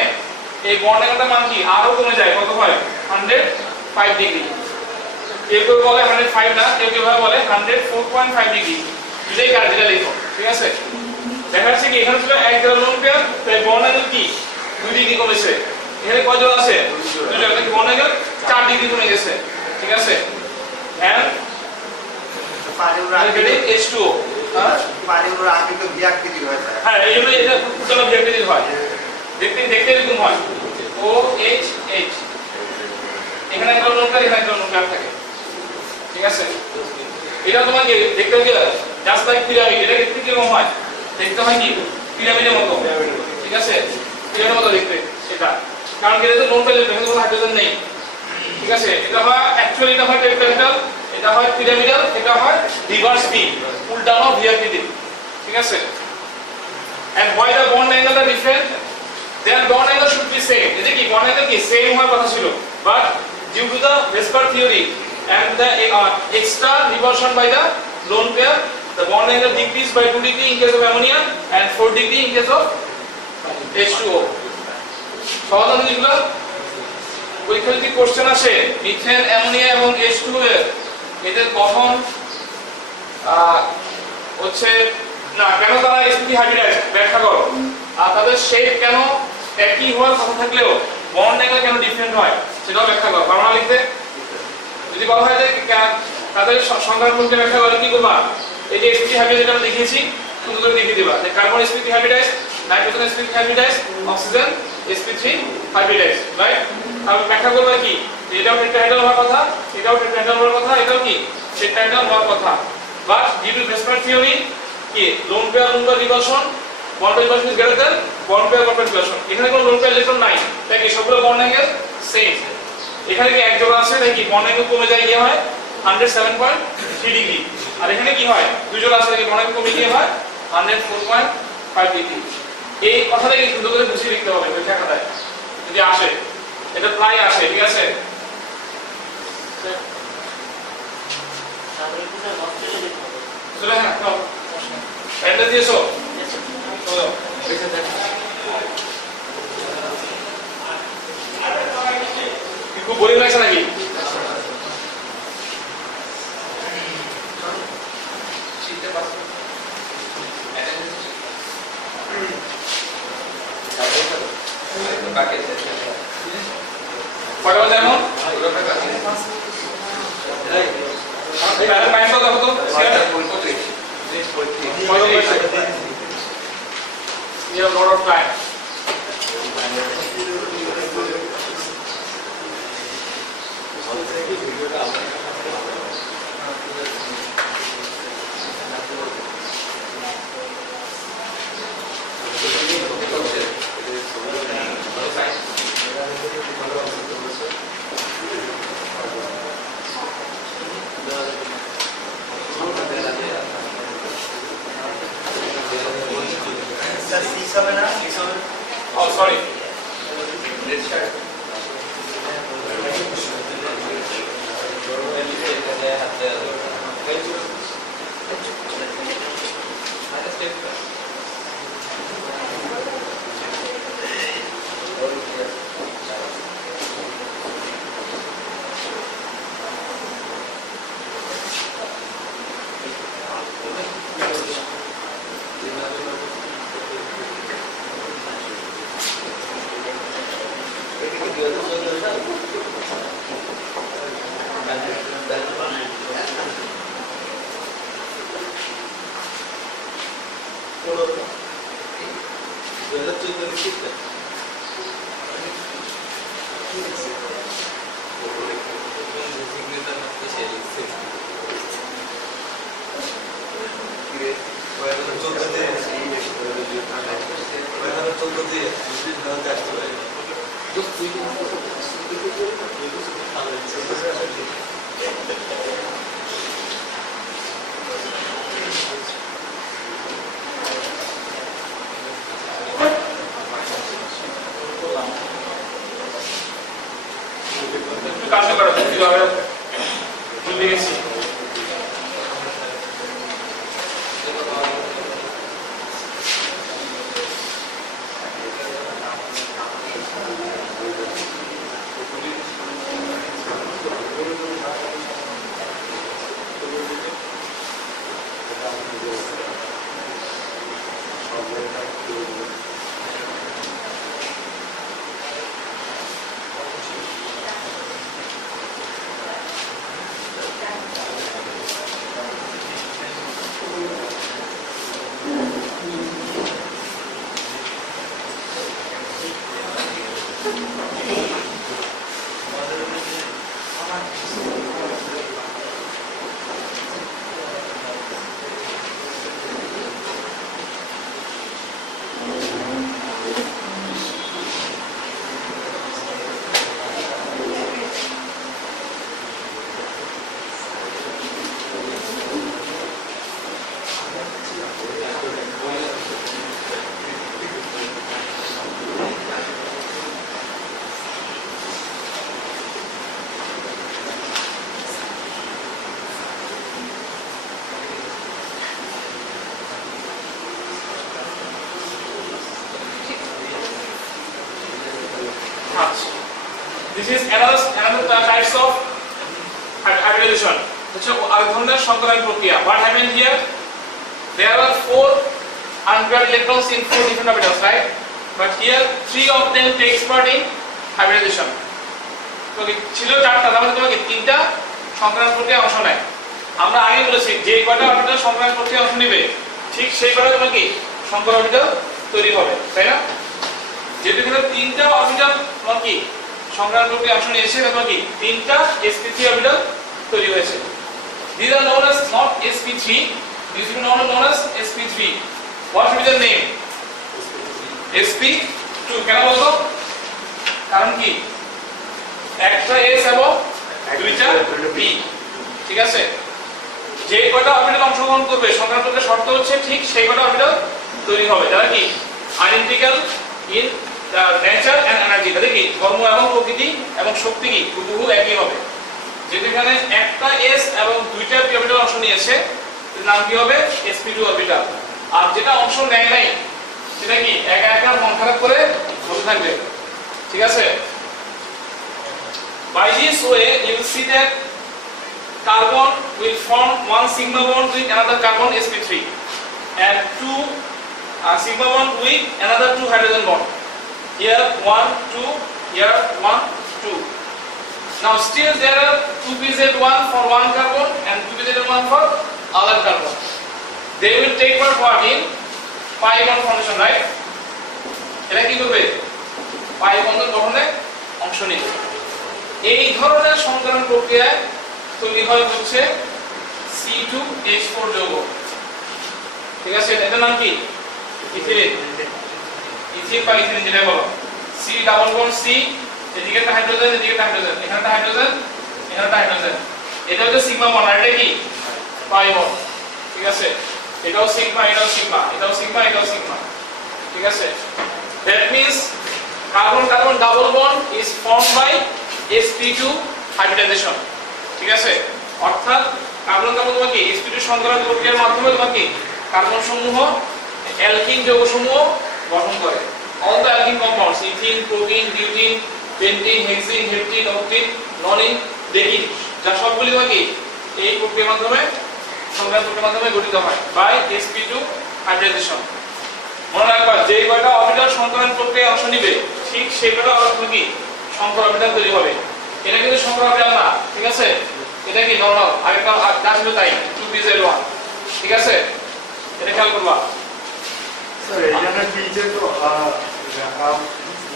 এই বন্ড অ্যাঙ্গেলটার মান কি আরো কমে যায়, কত হয়? 105 ডিগ্রি। কেউ কেউ বলে 105 না, কেউ কেউ বলে 104.5 ডিগ্রি, দুটোই কার্ডিনাল লিখো, ঠিক আছে? দেখা যাচ্ছে কি এখানে ছিল এক জোড়া লোন পেয়ার, তাই বন্ড অ্যাঙ্গেল কি 2 ডিগ্রি কমেছে। এখানে কয় জোড়া আছে? দুই জোড়া, তাই বন্ড অ্যাঙ্গেল 4 ডিগ্রি কমে গেছে, ঠিক আছে? এন্ড H2O, হ্যাঁ এই জন্য এটা পুরো বিয়াক্রিতির হয়, দেখতে দেখতে এরকম হয় OH, এখানে একটা লোন পেয়ার, এখানে একটা লোন পেয়ার থাকে, ঠিক আছে? এটা তোমাকে দেখতে হবে জাস্ট লাইক পিরামিড, এটা দেখতে কিরকম হয়? দেখতে হয় কি পিরামিডের মতো, ঠিক আছে? পিরামিডের মতো দেখতে এটা, কারণ এটা তো লোন পেয়ার, এখানে কোনো হাইড্রোজেন নেই, ঠিক আছে? এটা হয় অ্যাকচুয়ালি এটা হয় টেট্রাহেড্রাল, এটা হয় পিরামিডাল, এটা হয় রিভার্স ভি, উল্টানো ভি আকৃতি, ঠিক আছে? And why the bond angle are different? Their bond angle should be same. এটা কি bond angle কি সেম হওয়ার কথা ছিল, but due to the Vesper theory and the extra revulsion by the lone pair, the bond angle decreased by 2 degree in case of ammonia and 4 degree in case of H2O. সমাধান যেগুলো পরীক্ষায় যদি কোশ্চেন আসে মিথেন, অ্যামোনিয়া এবং H2O এদের গঠন হচ্ছে না কেন তারা sp3 হাইব্রিডাইজ ব্যাখ্যা করো, আর তাদের শেপ কেন একই হওয়ার কথা থাকলেও বন্ড অ্যাঙ্গেল কেন ডিফারেন্ট হয় সেটাও ব্যাখ্যা করো। বাংলা লিখতে যদি বলা হয় যে তাদের সংখ্যার মধ্যে ব্যাখ্যা করে কি করবা? এই যে sp3 হাইব্রিড যেটা আমরা দেখিয়েছি সুন্দর করে দেখিয়ে দিবা যে carbon sp3 hybridize, nitrogen sp3 hybridize, oxygen sp3 hybridize, right? আর ব্যাখ্যা করবা কি এটাও টেট্রাহেড্রাল হওয়ার কথা, এটাও টেট্রাহেড্রাল হওয়ার কথা, এটাও কি টেট্রাহেড্রাল হওয়ার কথা, but due to VSEPR theory কি lone pair repulsion, bond repulsion is greater than bond pair repulsion. এখানে কোনো লোন পেয়ার ইলেকট্রন নাই, তাই কি সবগুলো বন্ড অ্যাঙ্গেল সেম। এখানে কি এক জোড়া আছে, তাই কি বন্ড অ্যাঙ্গেল কমে যায়, গিয়ে হয় 107.3 ডিগ্রি, আর এখানে কি হয় দুই জোড়া আছে, তাই কি বন্ড অ্যাঙ্গেল কমে গিয়ে হয় 104.5 ডিগ্রি। এই কথাটা কি সুন্দর করে বুঝিয়ে লিখতে হবে পরীক্ষা খাতায় যদি আসে, এটা প্রায় আসে, ঠিক আছে? চলে হ্যাঁ তো এটা দিয়েছো চলো খুব বোরিং লাগছে নাকি? কয়টা বাজে এখন? প্যারেন্ট মাইন্ড তো দেখো তো you have a lot of time. Oh, sorry. Let's start. কাজ করো কিভাবে ভুলে গেছি This is another types of hybridization. Which are ধরনের সংকরণ প্রক্রিয়া. What happened here? There are 4 unpaired electrons in 4 different orbitals, right? But here 3 of them takes part in hybridization. তো ছিল 4টা, তাহলে তোমাকে 3টা সংকরণ প্রক্রিয়া অংশ নেয়। আমরা আগে বলেছি যে কয়টা অরবিটাল সংকরণ প্রক্রিয়া অংশ নেবে ঠিক সেই কয়টা তোমার কি সংকর অরবিটাল তৈরি হবে, তাই না? যেহেতু এখানে 3টা অরবিটাল তোমার কি সংকরণ প্রক্রিয়া অংশ নিয়েছে, তোমার কি 3টা sp3 অরবিটাল তৈরি হয়েছে। These are known as not sp3. These are known as sp3. What should be the name? sp2. কেন বলতো? কারণ কি একটা s এবং দুইটা p, ঠিক আছে? যে কয়টা অরবিটাল অংশগ্রহণ করবে সংকরণ প্রক্রিয়ার শর্ত হচ্ছে ঠিক সেই কয়টা অরবিটাল তৈরি হবে, যারা কি identical in the nature and energy, তাদের কি ধর্ম এবং প্রকৃতি এবং শক্তি কি হুবহু একই হবে। যেহেতু এখানে একটা s এবং দুইটা p অরবিটাল অংশ নিয়েছে এর নাম কি হবে sp2 অরবিটাল। আর যেটা অংশ নেয় নাই সেটা কি একা একা মন খারাপ করে বসে থাকবে, ঠিক আছে? By this way you will see that carbon will form one sigma bond with another carbon sp3 and two sigma bond with another two hydrogen bond. Here 1 2, here 1 2. Now still there are 2pz1 for one carbon and 2pz1 for other carbon. They will take part in pi bond formation, right? এরা কি করবে? পাই বন্ধন গঠনে অংশ নেবে। এই ধরনের সংকরণ প্রক্রিয়ায় তৈরি হয় হচ্ছে C2H4 যৌগ। ঠিক আছে, এটার নাম কি? ইথিলিন। ইথিন বা ইথিলিন যেটা বলো। C ডাবল বন্ড C, এদিকে একটা হাইড্রোজেন, এদিকে একটা হাইড্রোজেন, এখানে একটা হাইড্রোজেন, এখানে একটা হাইড্রোজেন। এটা হচ্ছে সিগমা বন্ড, আর এটা কি? Pi bond. ঠিক আছে, এটাও সিগমা, এটাও সিগমা, এটাও সিগমা, এটাও সিগমা। ঠিক আছে, that means carbon carbon double bond is formed by sp2 hybridization. ঠিক আছে, অর্থাৎ কার্বন কার্বন তোমাকে sp2 সংকরণ প্রক্রিয়ার মাধ্যমে তোমাকে কার্বন সমূহ অ্যালকিন যৌগ সমূহ গঠন করে। all the alkene compounds ethene, propene, butene, pentene, hexene, heptene, octene, nonene, decene যা সবগুলি তোমাকে এই প্রক্রিয়ার মাধ্যমে সংকরণ প্রক্রিয়ার মাধ্যমে গঠিত হয় by sp2 hybridization. মনে রাখবা যে কয়টা অরবিটাল সংকরণ প্রক্রিয়ায় অংশ নিবে ঠিক সেই কয়টা অরবিটাল কি সংকর অরবিটাল তৈরি হবে। এটা কিন্তু সংকর অরবিটাল না, ঠিক আছে, এটা কি নরমাল আরেকটা কাজ হলো তাই 2pz1। ঠিক আছে, এটা খেয়াল করবা। স্যার এখানে পিজে তো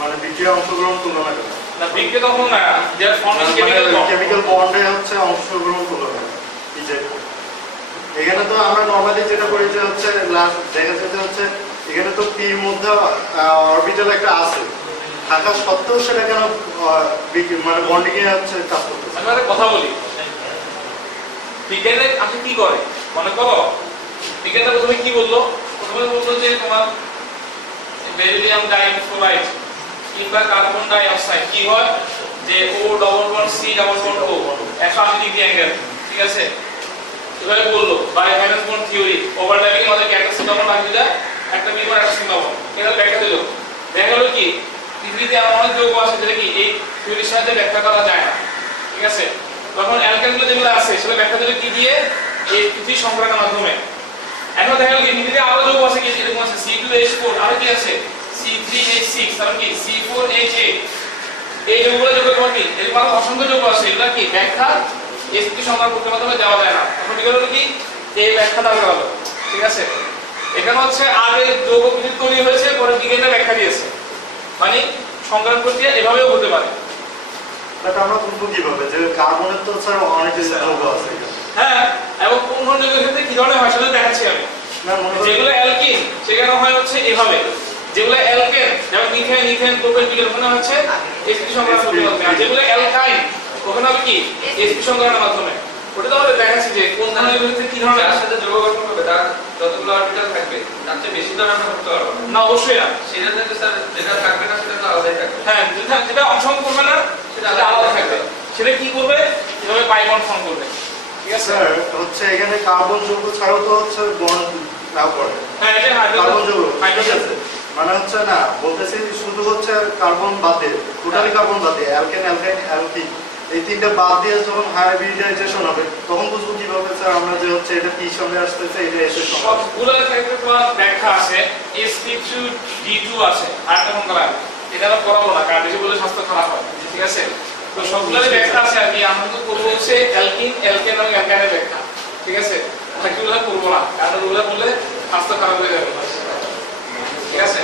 মানে বিক্রিয়া অংশগ্রহণ তুলনা করে না, বিক্রিয়া তখন না, দে আর ফর্মিং কেমিক্যাল বন্ড। কেমিক্যাল বন্ডে হচ্ছে অংশগ্রহণ তুলনা পিজে। এখানে তো আমরা নরমালি যেটা করি যে হচ্ছে লাস্ট দেখা যাচ্ছে হচ্ছে এখানে তো পির মধ্যে অরবিটাল একটা আছে থাকা সত্ত্বেও সেটা কেন মানে বন্ডিং এ হচ্ছে কাজ করতেছে। আমি একটা কথা বলি, বিজ্ঞানে আপনি কি করে মনে করো, বিজ্ঞানটা প্রথমে কি বললো? প্রথমে বললো যে তোমার বেরিলিয়াম ডাইফ্লোরাইড কিংবা কার্বন ডাই অক্সাইড কি হয় যে O double bond C double bond O 180 degree angle. ঠিক আছে, এভাবে বললো by valence bond theory overlapping আমাদের ক্যাটাসিস ডবল রাখি যায় একটা বিমর একটা সিগমা বন্ড। এটা ব্যাখ্যা দিল, দেখা গেল কি পৃথিবীতে এমন অনেক যৌগ আছে যেটা কি এই থিওরির সাথে ব্যাখ্যা করা যায় না। ঠিক আছে, তখন অ্যালকাইনগুলো যেগুলো আছে সেগুলো ব্যাখ্যা দিল কি দিয়ে? এই পৃথিবী সংকরণের মাধ্যমে। এখন দেখা গেল কি পৃথিবীতে আরো যৌগ আছে কি এরকম আছে C2H4, আরো কি আছে C3H6, তারপর কি C4H8। এই যৌগগুলো যোগ করব কি এরকম আরো অসংখ্য যৌগ আছে, এগুলো কি ব্যাখ্যা sp2 সংকরণ প্রক্রিয়ার মাধ্যমে দেওয়া যায় না। এখন কি হলো কি এই ব্যাখ্যা দেওয়া গেল। ঠিক আছে, এখানে হচ্ছে আগে যৌগ পৃথিবী তৈরি হয়েছে পরে বিজ্ঞানীরা ব্যাখ্যা দিয়েছে, মানে সংকরণ প্রক্রিয়া এভাবেও হতে পারে। বাট আমরা বুঝবো কিভাবে যে কার্বনের তো স্যার অনেক যৌগ আছে? হ্যাঁ, এবং কোন কোন যৌগের ক্ষেত্রে কি ধরনের হয় সেটা দেখাচ্ছি আমি। যেগুলো অ্যালকিন সেখানে হয় হচ্ছে এভাবে, যেগুলো অ্যালকেন যেমন মিথেন, ইথেন, প্রোপেন, বিউটেন ওখানে হচ্ছে sp2 সংকরণ প্রক্রিয়ার মাধ্যমে। আর যেগুলো অ্যালকাইন ওখানে হবে কি sp2 সংকরণের মাধ্যমে। ওটা তো আমরা দেখাচ্ছি যে কোন ধরনের ক্ষেত্রে কি ধরনের যার সাথে যৌগ গঠন করবে তার যতগুলো অরবিটাল থাকবে তার চেয়ে বেশি তো আমরা করতে পারবো না। না, অবশ্যই না। সেটা তো স্যার যেটা থাকবে না সেটা তো আলাদাই থাকবে। হ্যাঁ, যেটা অংশগ্রহণ করবে না সেটা আলাদা থাকবে। সেটা কি করবে? এভাবে পাই বন্ড ফর্ম করবে। ঠিক আছে স্যার হচ্ছে এখানে কার্বন যৌগ ছাড়াও তো হচ্ছে বন্ড নাও করে। হ্যাঁ, এটা কার্বন যৌগ হাইড্রোজেন মানে হচ্ছে না বলতেছি শুধু হচ্ছে কার্বন বাদ দিয়ে টোটালি কার্বন বাদ দিয়ে অ্যালকেন অ্যালকাইন অ্যালকিন এই তিনটা বাদ দিয়ে যখন হাইব্রিডাইজেশন হবে তখন বুঝবো কিভাবে স্যার আমরা যে হচ্ছে এটা পি সঙ্গে আসতেছে এটা এসে সবগুলোর ক্ষেত্রে তোমার ব্যাখ্যা আছে। sp2 D2 আছে আরেকটা সংখ্যা আছে, এটা আমরা পড়াবো না কারণ বেশি বলে স্বাস্থ্য খারাপ হয়। ঠিক আছে, তো সবগুলোরই ব্যাখ্যা আছে আর কি। আমরা তো করবো হচ্ছে অ্যালকিন অ্যালকেন এবং অ্যালকাইনের ব্যাখ্যা। ঠিক আছে, বাকিগুলো করবো না কারণ ওগুলো বললে স্বাস্থ্য খারাপ হয়ে যাবে। ঠিক আছে,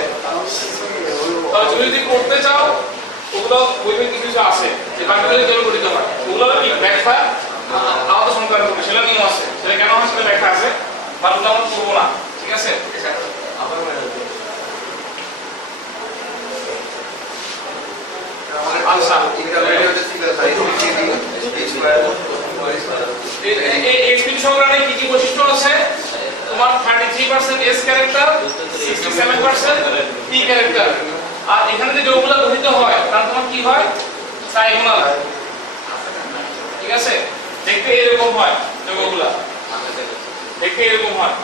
তাহলে তুমি যদি করতে চাও ওগুলো বইবে কিছু কিছু আছে যে বাকিগুলো যেগুলো গঠিত হয় ওগুলো কি ব্যাখ্যা আলাদা সংখ্যা করবে, সেটা নিয়ম আছে, সেটা কেন হয় সেটা ব্যাখ্যা আছে, বা ওগুলো আমরা করবো না। ঠিক আছে, আমার মনে হয় আচ্ছা এই sp2 সংকরণে কি কি বৈশিষ্ট্য আছে? তোমার 33% S ক্যারেক্টার, 67% P ক্যারেক্টার। আর এখানে যে যৌগগুলো গঠিত হয় তার তোমার কি হয়? ট্রাইগোনাল। ঠিক আছে, দেখতে এরকম হয় যৌগগুলো, দেখতে এরকম হয়।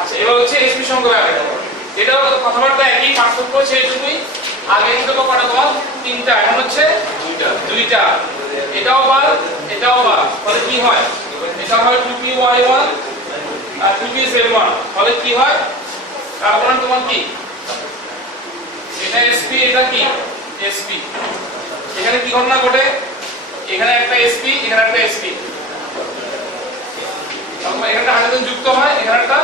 আচ্ছা, এবার হচ্ছে sp2 সংকরণ। এটা কথাবার্তা একই, পার্থক্য হচ্ছে এইটুকুই। আগে কিন্তু কয়টা তোমার? তিনটা, এখন হচ্ছে দুইটা। এটাও বার, এটাও বার, তাহলে কি হয়? এটা হয় 2py1 আর 2pz1, তাহলে কি হয়? কার্বনের তোমার কি এটা sp এটা কি sp এখানে কি ঘটনা ঘটে এখানে একটা sp এখানে একটা sp তারপর এখানে একটা হাইড্রোজেন যুক্ত হয় এখানে একটা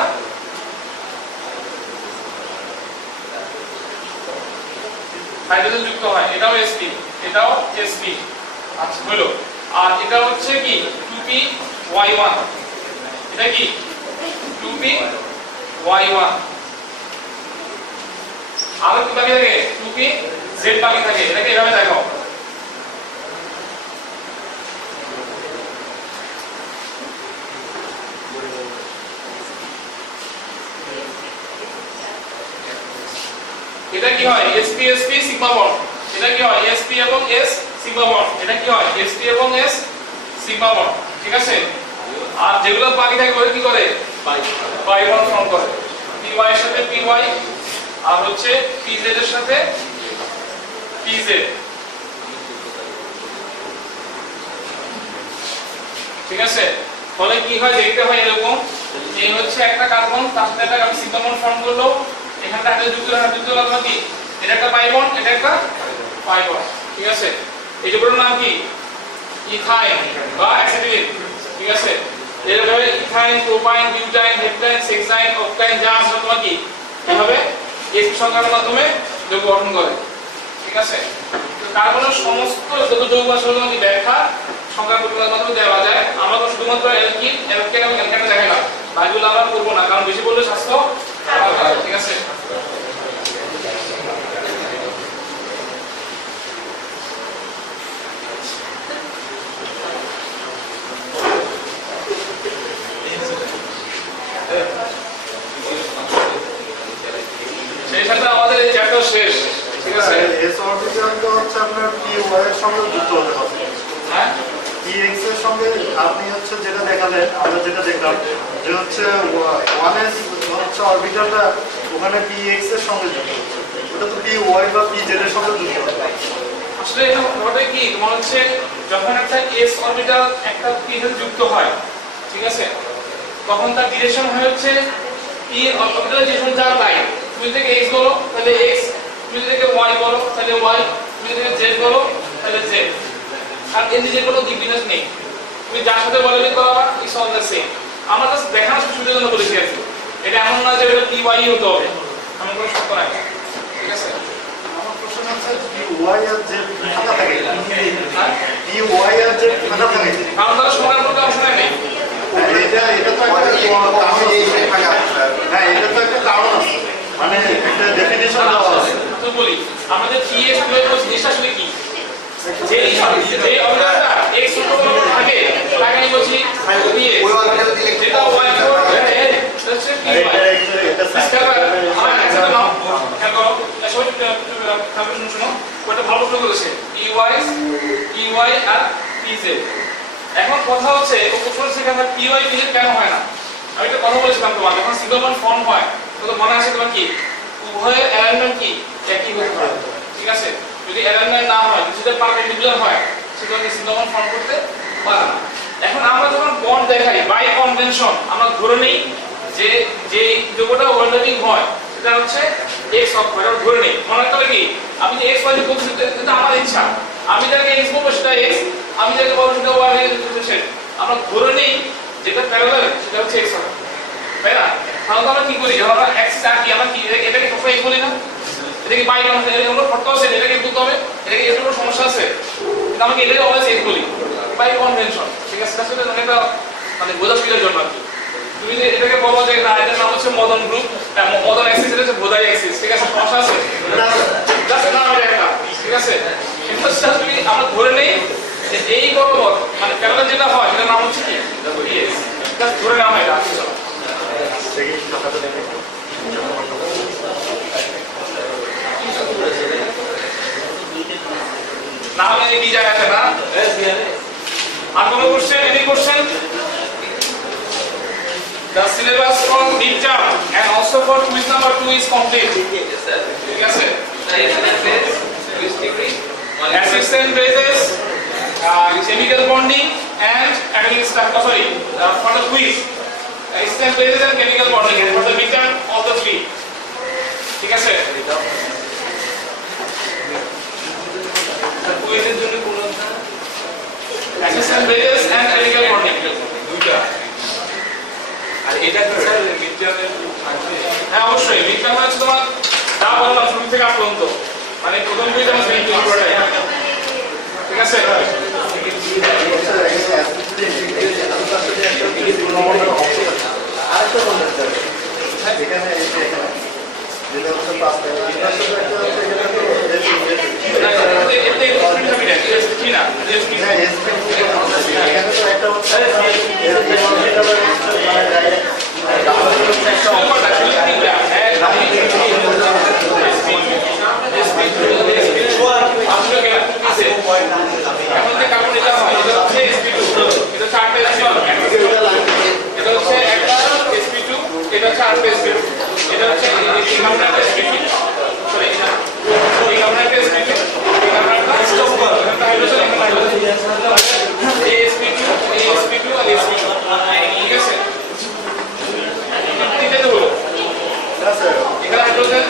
হাইড্রোজেন যুক্ত হয় এটাও sp এটাও sp আচ্ছা হলো আর এটা হচ্ছে কি 2py1 এটা কি 2py1 আর কি বাকি থাকে 2pz বাকি থাকে এটাকে এভাবে দেখো এটা কি হয় sp sp সিগমা বন্ড এটা কি হয় sp এবং s সিগমা বন্ড এটা কি হয় sp এবং s সিগমা বন্ড ঠিক আছে আর যেগুলো বাকি থাকে ওরা কি করে বাই বন্ড ফর্ম করে py এর সাথে py আর হচ্ছে pz এর সাথে pz ঠিক আছে ফলে কি হয় দেখতে হয় এরকম এই হচ্ছে একটা কার্বন তার সাথে একটা সিগমা বন্ড ফর্ম করলো এখানটা হাতে যুক্ত লাগলো কি এটা একটা পাই বন্ড এটা একটা পাই বন্ড ঠিক আছে এই যে পুরো নাম কি ইথাইন বা অ্যাসিটিলিন ঠিক আছে এরকম ইথাইন প্রোপাইন বিউটাইন হেপ্টাইন হেক্সাইন অক্টাইন যা আছে তোমার কি এভাবে sp সংখ্যার মাধ্যমে যৌগ গঠন করে ঠিক আছে তো কার্বনের সমস্ত যত যৌগ আছে তোমাকে ব্যাখ্যা সংখ্যা পরিমাণের মাধ্যমে দেওয়া যায় আমরা তো শুধুমাত্র অ্যালকিন অ্যালকেন এবং অ্যালকেনটা দেখাইলাম বাকিগুলো আমরা করব না কারণ বেশি বললে স্বাস্থ্য খারাপ হয় ঠিক আছে সেই সাথে আমাদের এই চ্যাপ্টার শেষ ঠিক আছে s অরবিটাল তো হচ্ছে আপনার py এর সঙ্গে যুক্ত হতে হবে হ্যাঁ px এর সঙ্গে আপনি হচ্ছে যেটা দেখালেন আমরা যেটা দেখলাম যে হচ্ছে 1s হচ্ছে অরবিটালটা ওখানে px এর সঙ্গে যুক্ত ওটা তো py বা pz এর সঙ্গে যুক্ত হবে আসলে এটা ঘটে কি তোমার হচ্ছে যখন একটা s অরবিটাল একটা p এর সাথে যুক্ত হয় ঠিক আছে তখন তার ডিরেকশন হয় হচ্ছে p অরবিটাল ডিরেকশন যা লাইন তুমি যদি x বলো তাহলে x তুমি যদি y বলো তাহলে y তুমি যদি z বলো তাহলে z আর এর যে কোনো দিক বিন্যাস নেই তুমি যার সাথে বলে করাবা ইটস অল দ্য সেম আমরা জাস্ট দেখানোর সুবিধার জন্য বলেছি আর কি এটা এমন না যে এটা py হতে হবে এমন কোনো শর্ত নাই ঠিক আছে আমার প্রশ্ন হচ্ছে py আর z ফাঁকা থাকে py আর z ফাঁকা থাকে কারণ তারা সমান করতে অংশ নেয় নাই এটা তো হ্যাঁ এটা তো একটা কারণ আছে মানে একটা ডেফিনিশন দেওয়া আছে তো বলি আমাদের ps প্রয়োগ করছি জিনিসটা আসলে কি যে অবস্থাটা x উপর থাকে তাকে আমি বলছি ps যেটা y উপর হচ্ছে py এটা ওটা ভালো প্রশ্ন করেছে py আর pz এখন কথা হচ্ছে ও প্রশ্ন সেখানে py pz কেন হয় না আমি একটা কথা বলেছিলাম তোমার যখন সিঙ্গল বন্ড ফর্ম হয় তো মনে আছে তোমার কি উভয়ের অ্যালাইনমেন্ট কি একই হতে হয় ঠিক আছে যদি অ্যালাইনমেন্ট না হয় যদি পারপেন্ডিকুলার হয় সেটা কি সিঙ্গল বন্ড ফর্ম করতে পারে না এখন আমরা যখন বন্ড দেখাই বাই কনভেনশন আমরা ধরে নেই যে যে যৌগটা ওভারল্যাপিং হয় সেটা হচ্ছে x অক্ষ এটা ধরে নেই মনে রাখতে হবে কি আমি যে x y বলছি এটা আমার ইচ্ছা আমি যাকে x বলবো সেটা x আমি যাকে বলবো সেটা y সেটা আমরা ধরে নেই যেটা প্যারালাল সেটা হচ্ছে x অক্ষ তাই না তাহলে আমরা কি করি যখন আমরা অ্যাক্সিস আঁকি আমরা কি এটাকে সবসময় x বলি না এটাকে বাই কনভেনশন এটা হলো ফটো আছে এটাকে বলতে হবে এটাকে এর কোনো সমস্যা আছে কিন্তু আমাকে এটাকে অলওয়েজ x বলি বাই কনভেনশন ঠিক আছে সেটা অনেকটা মানে বোঝা সুবিধার জন্য আর কি তুমি যে এটাকে বলো যে না এটার নাম হচ্ছে মদন গ্রুপ মদন অ্যাক্সিস এটা হচ্ছে বোধাই অ্যাক্সিস ঠিক আছে সমস্যা আছে জাস্ট নাম এটা একটা ঠিক আছে কিন্তু সেটা যদি আমরা ধরে নেই যে এই বরাবর মানে প্যারালাল যেটা হয় সেটার নাম হচ্ছে কি px জাস্ট ধরে নাও এটা আসলে না হলে কি জায়গা আছে না আর কোনো question any question The syllabus for midterm and also for quiz number 2 is complete. Yes, sir. ঠিক আছে Assistant bases, chemical bonding and atomic structure. Sorry, for the quiz, assistant bases and chemical bonding. And for the midterm, all the three. ঠিক আছে থেকে 8 পর্যন্ত, মানে প্রথম পেজ আমরা সেকেন্ড পেজ পুরোটাই, ঠিক আছে? আরেকটা বলতে চাই, এখানে যেটা হচ্ছে 5 টাকা, এতে কি না এখানে তো একটা হচ্ছে এখন যে কার্বন এটা হয়, এটা হচ্ছে sp2, এটা 4টা এটা হচ্ছে একটা sp2, এটা হচ্ছে 8টা sp2, এটা হচ্ছে এই কার্বনটা sp2, সরি এই কার্বনটা sp2, এই কার্বনটা এটা হাইড্রোজেন, এটা হাইড্রোজেন, এই sp2 আর sp2, ঠিক আছে? তিনটে হলো, এখানে hydrogen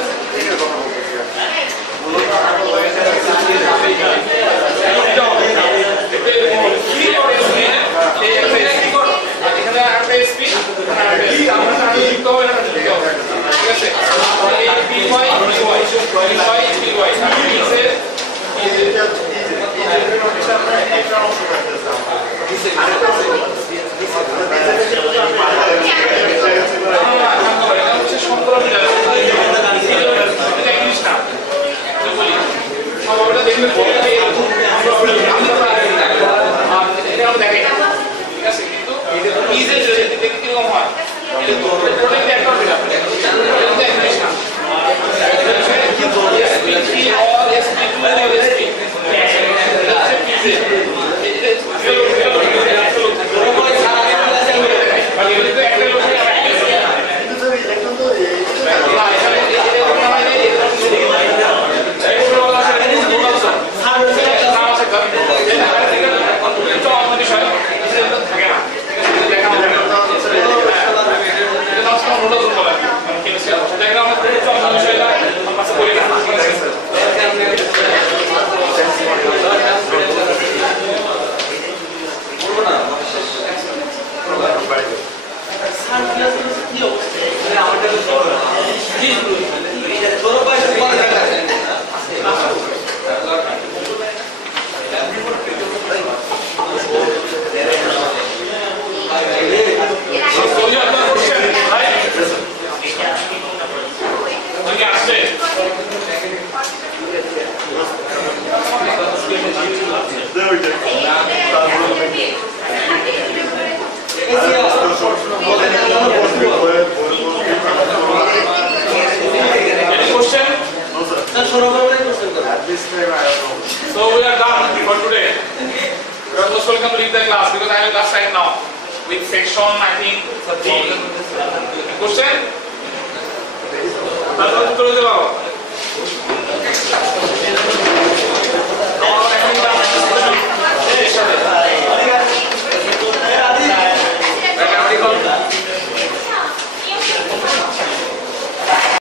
So we are done for today. You are most welcome to leave the class because I have class right now with section I think D. Question?